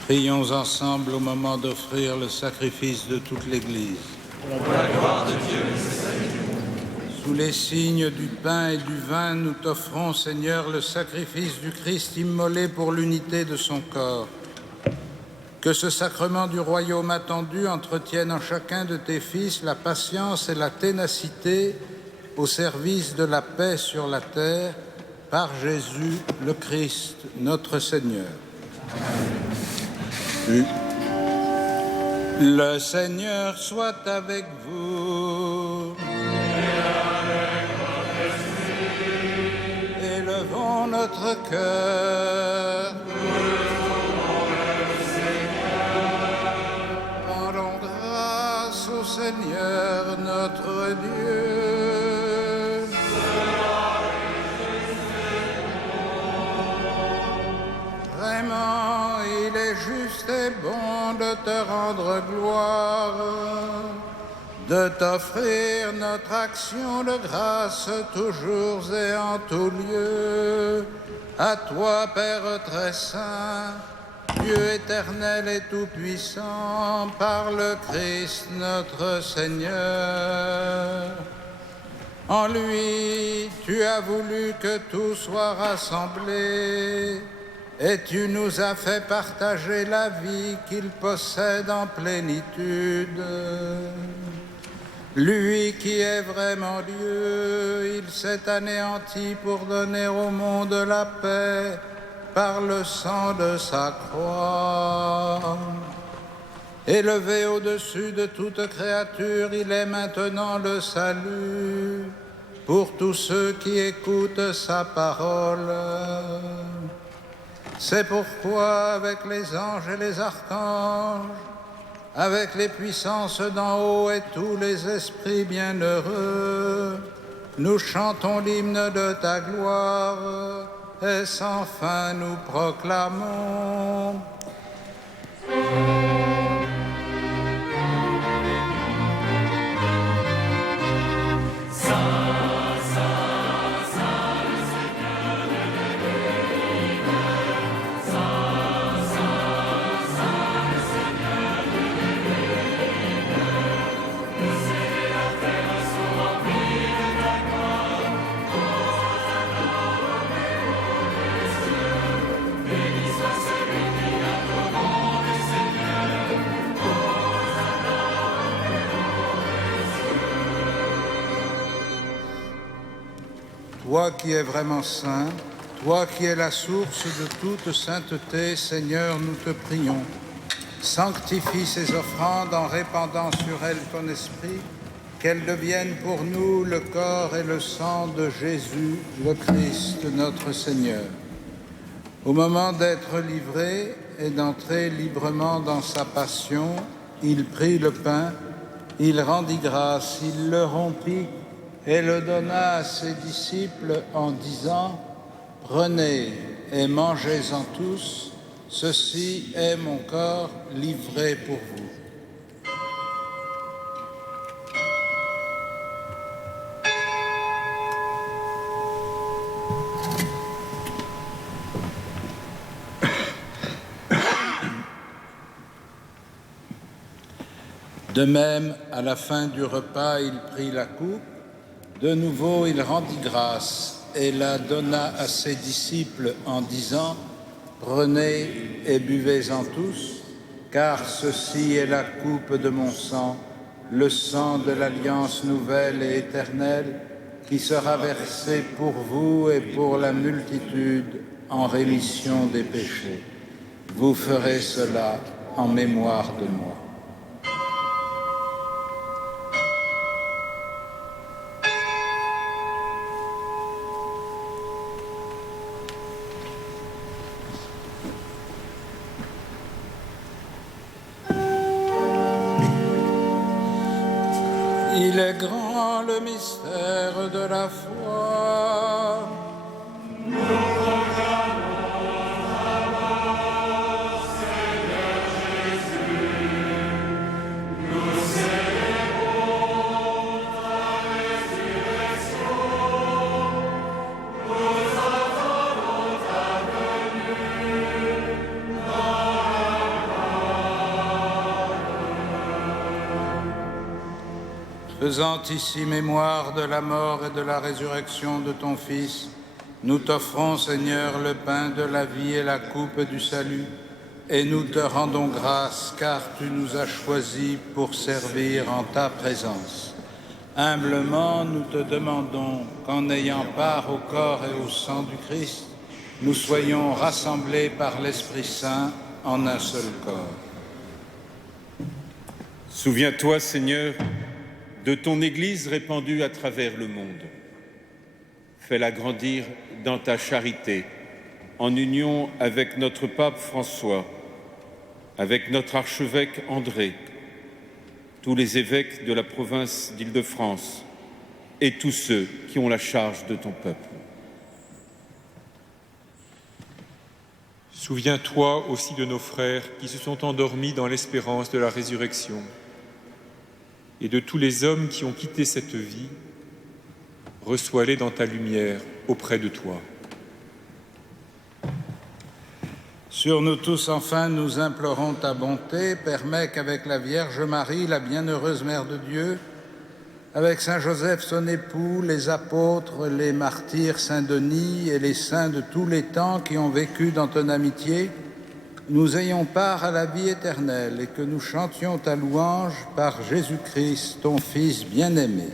Prions ensemble au moment d'offrir le sacrifice de toute l'Église. Pour la gloire de Dieu. Sous les signes du pain et du vin, nous t'offrons, Seigneur, le sacrifice du Christ immolé pour l'unité de son corps. Que ce sacrement du royaume attendu entretienne en chacun de tes fils la patience et la ténacité au service de la paix sur la terre, par Jésus le Christ, notre Seigneur. Le Seigneur soit avec vous. Élevons notre cœur. Rendons grâce au Seigneur notre Dieu. Vraiment, il est juste et bon de te rendre gloire, de t'offrir notre action de grâce toujours et en tout lieu. À toi, Père très saint, Dieu éternel et tout-puissant, par le Christ notre Seigneur. En lui, tu as voulu que tout soit rassemblé, et tu nous as fait partager la vie qu'il possède en plénitude. Lui qui est vraiment Dieu, il s'est anéanti pour donner au monde la paix par le sang de sa croix. Élevé au-dessus de toute créature, il est maintenant le salut pour tous ceux qui écoutent sa parole. C'est pourquoi, avec les anges et les archanges, avec les puissances d'en haut et tous les esprits bienheureux, nous chantons l'hymne de ta gloire et sans fin nous proclamons. Toi qui es vraiment saint, toi qui es la source de toute sainteté, Seigneur, nous te prions. Sanctifie ces offrandes en répandant sur elles ton esprit, qu'elles deviennent pour nous le corps et le sang de Jésus, le Christ, notre Seigneur. Au moment d'être livré et d'entrer librement dans sa passion, il prit le pain, il rendit grâce, il le rompit et le donna à ses disciples en disant : « Prenez et mangez-en tous, ceci est mon corps livré pour vous. » De même, à la fin du repas, il prit la coupe. De nouveau, il rendit grâce et la donna à ses disciples en disant : « Prenez et buvez-en tous, car ceci est la coupe de mon sang, le sang de l'alliance nouvelle et éternelle, qui sera versé pour vous et pour la multitude en rémission des péchés. Vous ferez cela en mémoire de moi. » Il est grand le mystère de la foi. Nous proclamons ta mort, Seigneur Jésus. Nous célébrons ta résurrection. Nous attendons ta venue dans la faisant ici mémoire de la mort et de la résurrection de ton Fils, nous t'offrons, Seigneur, le pain de la vie et la coupe du salut, et nous te rendons grâce, car tu nous as choisis pour servir en ta présence. Humblement, nous te demandons qu'en ayant part au corps et au sang du Christ, nous soyons rassemblés par l'Esprit Saint en un seul corps. Souviens-toi, Seigneur, de ton Église répandue à travers le monde. Fais-la grandir dans ta charité, en union avec notre pape François, avec notre archevêque André, tous les évêques de la province d'Île-de-France et tous ceux qui ont la charge de ton peuple. Souviens-toi aussi de nos frères qui se sont endormis dans l'espérance de la résurrection et de tous les hommes qui ont quitté cette vie. Reçois-les dans ta lumière auprès de toi. Sur nous tous, enfin, nous implorons ta bonté. Permets qu'avec la Vierge Marie, la bienheureuse Mère de Dieu, avec Saint Joseph, son époux, les apôtres, les martyrs, Saint Denis et les saints de tous les temps qui ont vécu dans ton amitié, nous ayons part à la vie éternelle et que nous chantions ta louange par Jésus-Christ, ton Fils bien-aimé.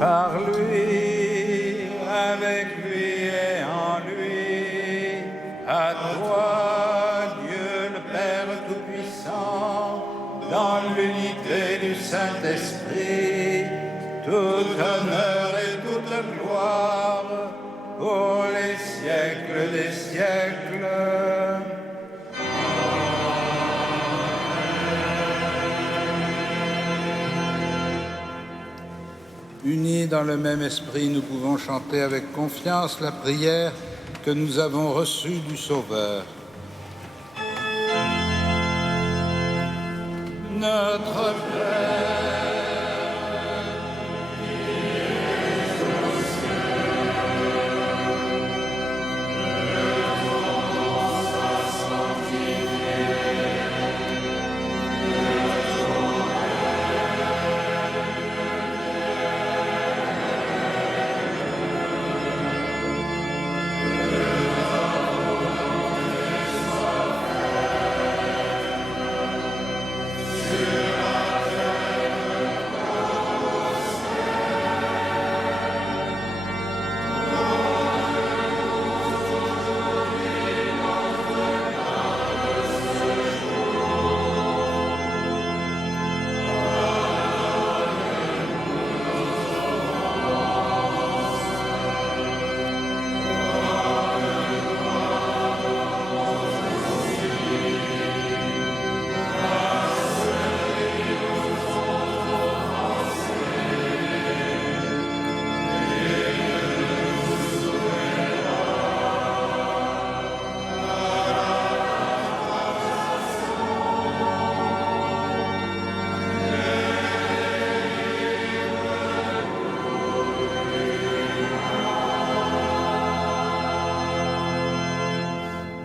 Par lui, avec lui et en lui, à toi, Dieu le Père Tout-Puissant, dans l'unité du Saint-Esprit, tout honneur et toute gloire, pour les siècles des siècles. Unis dans le même esprit, nous pouvons chanter avec confiance la prière que nous avons reçue du Sauveur. Notre Père,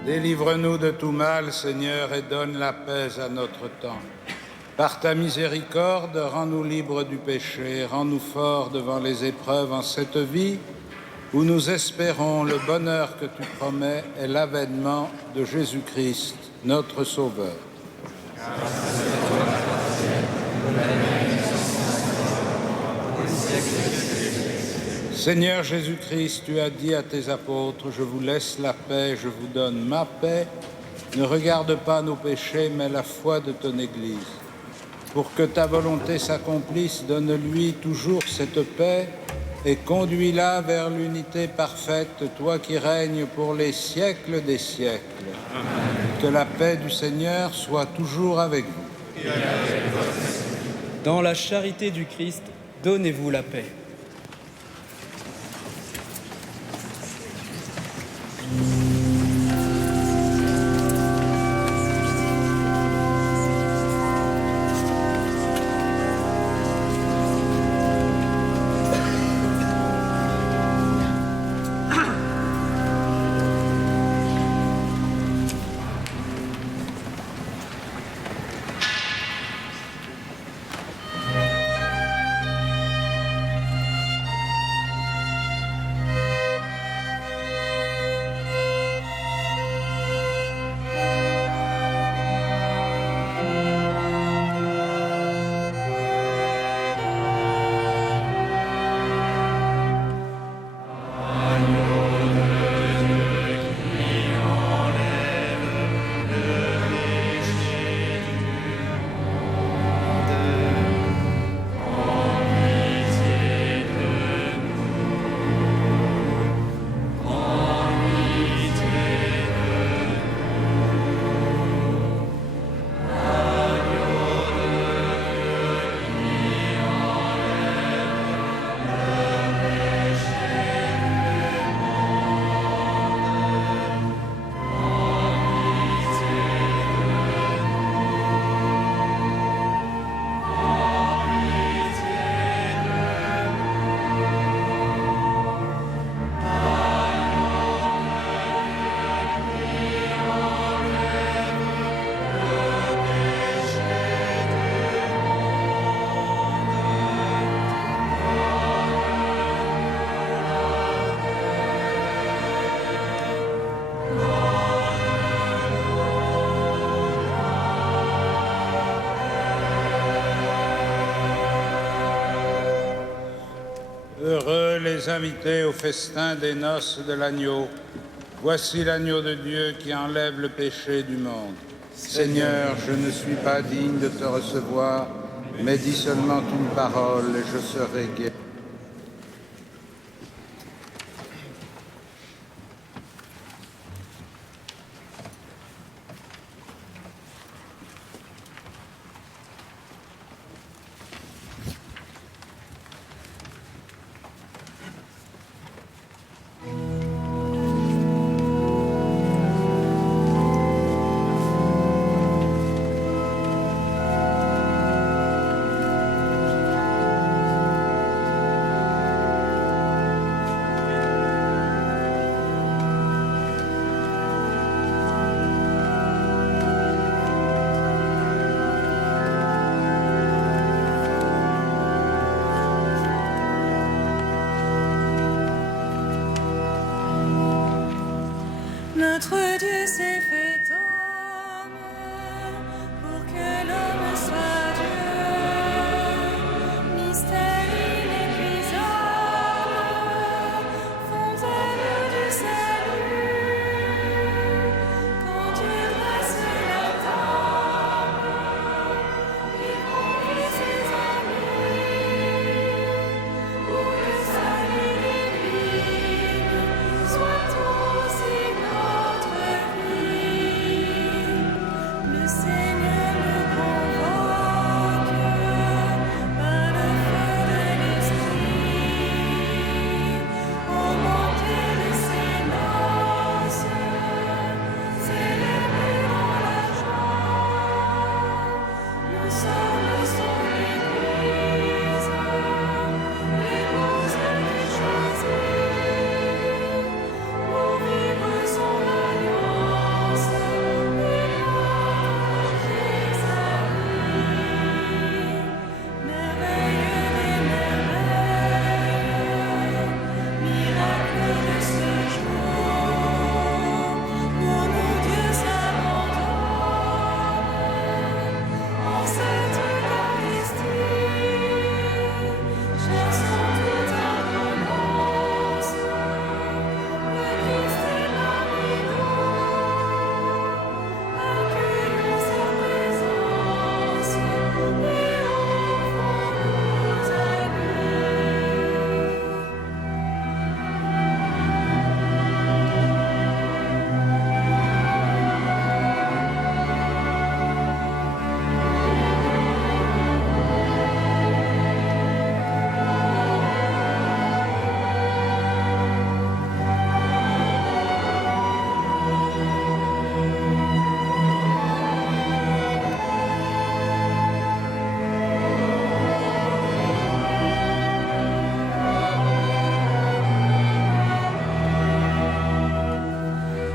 délivre-nous de tout mal, Seigneur, et donne la paix à notre temps. Par ta miséricorde, rends-nous libres du péché, rends-nous forts devant les épreuves en cette vie, où nous espérons le bonheur que tu promets et l'avènement de Jésus-Christ, notre Sauveur. Seigneur Jésus-Christ, tu as dit à tes apôtres, je vous laisse la paix, je vous donne ma paix. Ne regarde pas nos péchés, mais la foi de ton Église. Pour que ta volonté s'accomplisse, donne-lui toujours cette paix et conduis-la vers l'unité parfaite, toi qui règnes pour les siècles des siècles. Amen. Que la paix du Seigneur soit toujours avec vous. Dans la charité du Christ, donnez-vous la paix. les invités au festin des noces de l'agneau. Voici l'agneau de Dieu qui enlève le péché du monde. Seigneur, je ne suis pas digne de te recevoir, mais dis seulement une parole et je serai guéri. Notre Dieu s'est fait homme pour que l'homme soit Dieu. Mystère inépuisable, fontaine du salut. Quand Dieu dresse la table, il convie ses amis pour que sa divine soit aussi notre vie. Le Seigneur nous convoque par le feu de l'Esprit au manquer de ses noces, célébrer dans la joie. Nous sommes son Église, l'épouse qu'il choisit pour vivre son alliance et partager sa vie. Merveille des merveilles, miracle de ce jour, pour nous Dieu s'abandonne en cette Eucharistie. Chassons toute indolence, le Christ est parmi nous. Accueillons sa présence et offrons-nous à lui.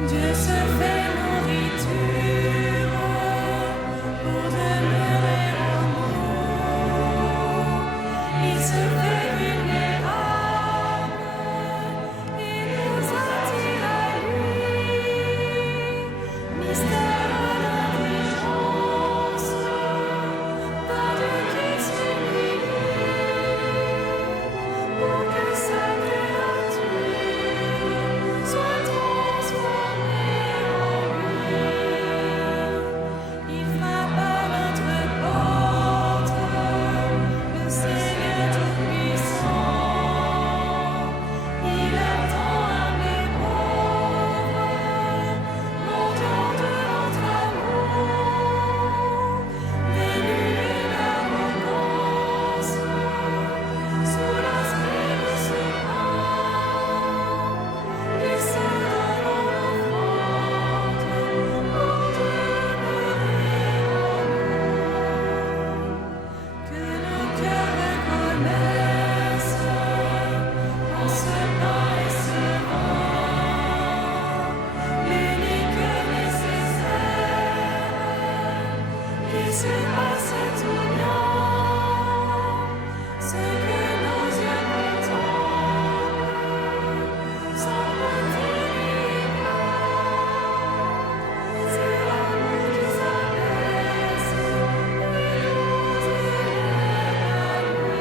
Dieu se fait nourriture pour demeurer en nous. Il se fait vulnérable et nous attire à lui. Mystère d'intelligence, par Dieu qui s'humilie pour que sa créature soit transformée en lui. Il frappe à notre porte, le Seigneur Tout-Puissant. Il attend âmes et pauvres, mendiants de notre amour, dénudés d'arrogance, sous l'aspect de ce pain. Et se donnant l'offrande pour demeurer en nous. Que nos cœurs reconnaissent en ce pain et ce vin l'unique nécessaire qui se passe tout bien. Ce que nos yeux contemplent sans terrible, c'est l'amour qui s'abaisse et nous élève à lui.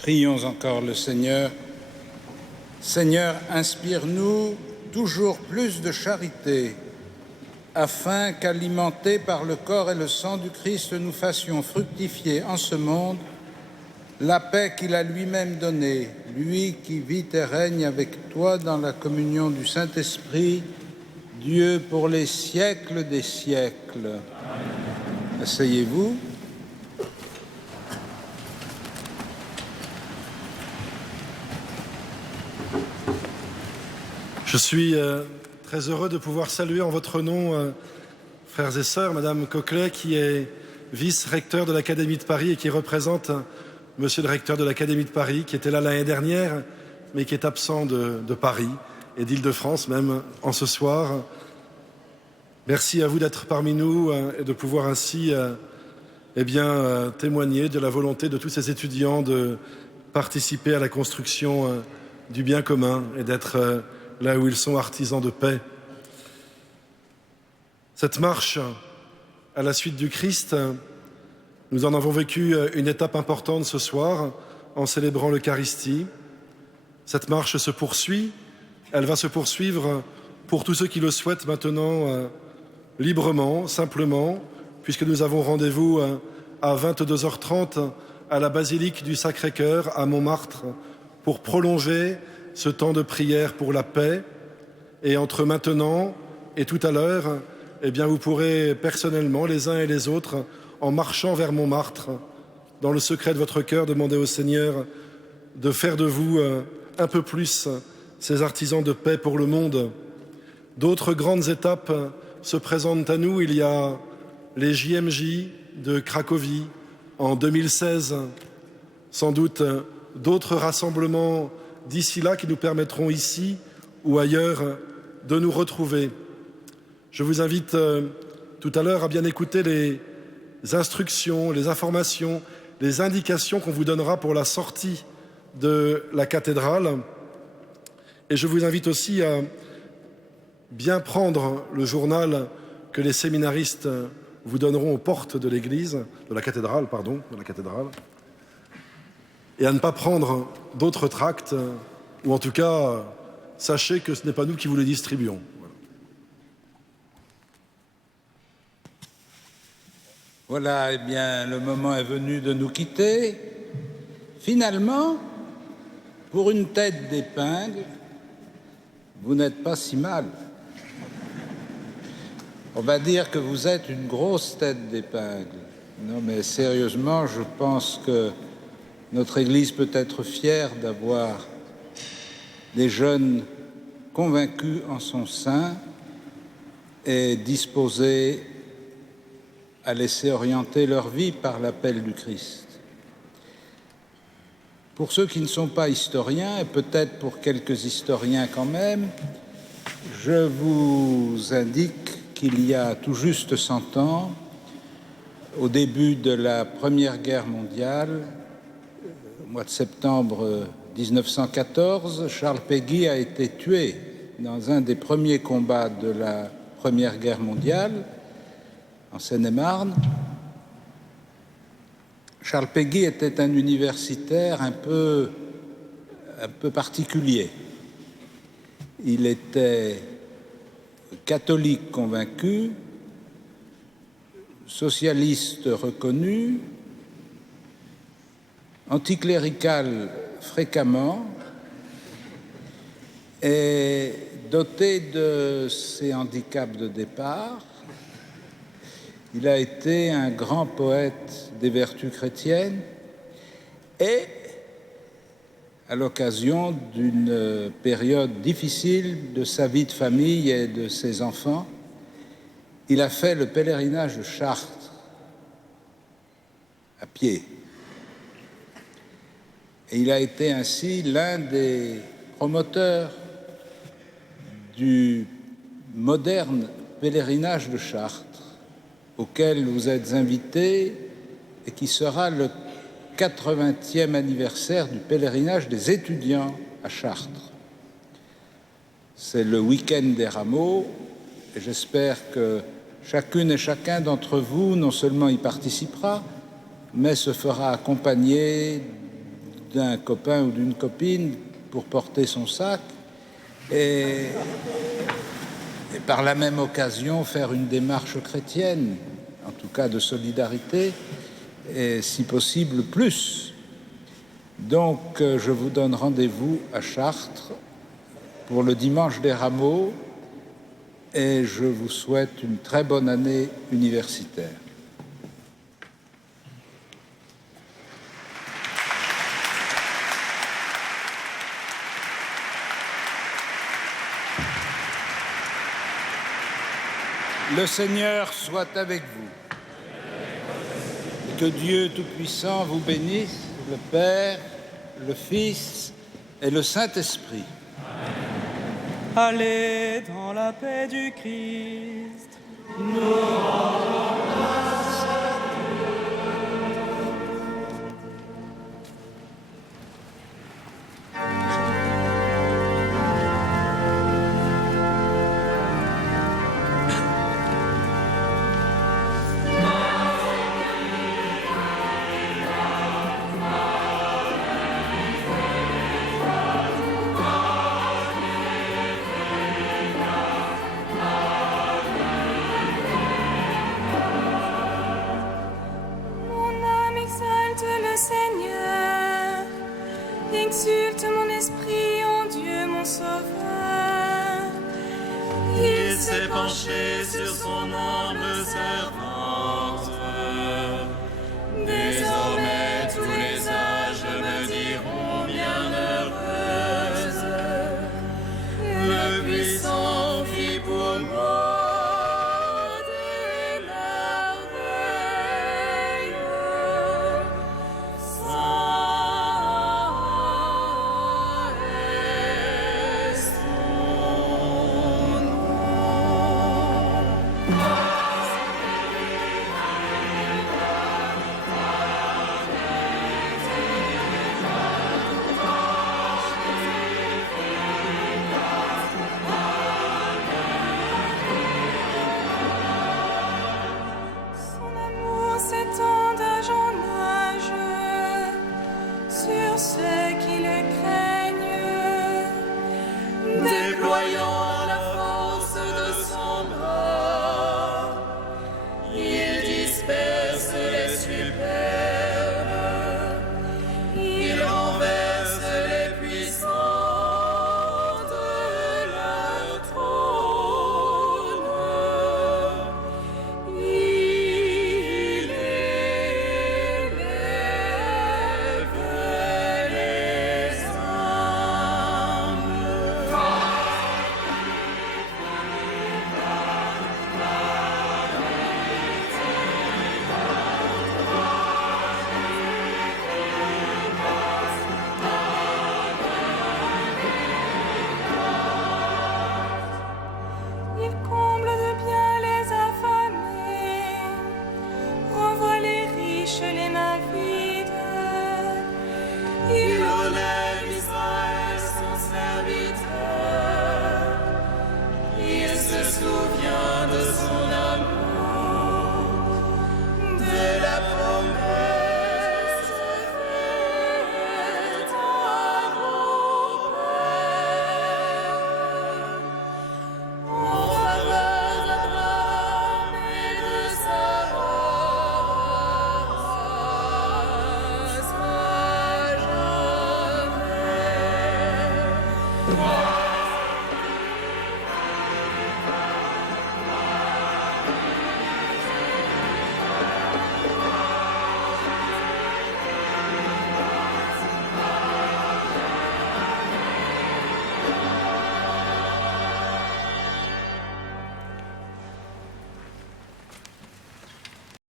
Prions encore le Seigneur. Seigneur, inspire-nous toujours plus de charité, afin qu'alimentés par le corps et le sang du Christ, nous fassions fructifier en ce monde la paix qu'il a lui-même donnée, lui qui vit et règne avec toi dans la communion du Saint-Esprit, Dieu pour les siècles des siècles. Asseyez-vous. Je suis très heureux de pouvoir saluer en votre nom, frères et sœurs, Madame Coquelet, qui est vice-recteur de l'Académie de Paris et qui représente Monsieur le recteur de l'Académie de Paris, qui était là l'année dernière, mais qui est absent de Paris et d'Île-de-France même en ce soir. Merci à vous d'être parmi nous et de pouvoir ainsi témoigner de la volonté de tous ces étudiants de participer à la construction du bien commun et d'être là où ils sont artisans de paix. Cette marche à la suite du Christ, nous en avons vécu une étape importante ce soir en célébrant l'Eucharistie. Cette marche se poursuit, elle va se poursuivre pour tous ceux qui le souhaitent maintenant librement, simplement, puisque nous avons rendez-vous à 22h30 à la basilique du Sacré-Cœur à Montmartre pour prolonger ce temps de prière pour la paix. Et entre maintenant et tout à l'heure, vous pourrez personnellement, les uns et les autres, en marchant vers Montmartre, dans le secret de votre cœur, demander au Seigneur de faire de vous un peu plus ces artisans de paix pour le monde. D'autres grandes étapes se présentent à nous. Il y a les JMJ de Cracovie en 2016, sans doute d'autres rassemblements d'ici là qui nous permettront ici ou ailleurs de nous retrouver. Je vous invite tout à l'heure à bien écouter les instructions, les informations, les indications qu'on vous donnera pour la sortie de la cathédrale. Et je vous invite aussi à bien prendre le journal que les séminaristes vous donneront aux portes de l'église, de la cathédrale, et à ne pas prendre d'autres tracts, ou en tout cas, sachez que ce n'est pas nous qui vous les distribuons. Voilà, le moment est venu de nous quitter. Finalement, pour une tête d'épingle, vous n'êtes pas si mal. On va dire que vous êtes une grosse tête d'épingle. Non, mais sérieusement, je pense que notre Église peut être fière d'avoir des jeunes convaincus en son sein et disposés à laisser orienter leur vie par l'appel du Christ. Pour ceux qui ne sont pas historiens, et peut-être pour quelques historiens quand même, je vous indique qu'il y a tout juste 100 ans, au début de la Première Guerre mondiale, au mois de septembre 1914, Charles Péguy a été tué dans un des premiers combats de la Première Guerre mondiale, en Seine-et-Marne. Charles Péguy était un universitaire un peu particulier. Il était catholique convaincu, socialiste reconnu, anticlérical fréquemment, et doté de ses handicaps de départ, il a été un grand poète des vertus chrétiennes et, à l'occasion d'une période difficile de sa vie de famille et de ses enfants, il a fait le pèlerinage de Chartres à pied. Et il a été ainsi l'un des promoteurs du moderne pèlerinage de Chartres, auquel vous êtes invités et qui sera le 80e anniversaire du pèlerinage des étudiants à Chartres. C'est le week-end des rameaux et j'espère que chacune et chacun d'entre vous non seulement y participera, mais se fera accompagner d'un copain ou d'une copine pour porter son sac et par la même occasion faire une démarche chrétienne, en tout cas de solidarité, et si possible plus. Donc je vous donne rendez-vous à Chartres pour le dimanche des Rameaux et je vous souhaite une très bonne année universitaire. Le Seigneur soit avec vous. Et que Dieu Tout-Puissant vous bénisse, le Père, le Fils et le Saint-Esprit. Allez dans la paix du Christ. Nous rendons grâce à Dieu. Exulte mon esprit en Dieu mon Sauveur. Il s'est penché sur son humble servante.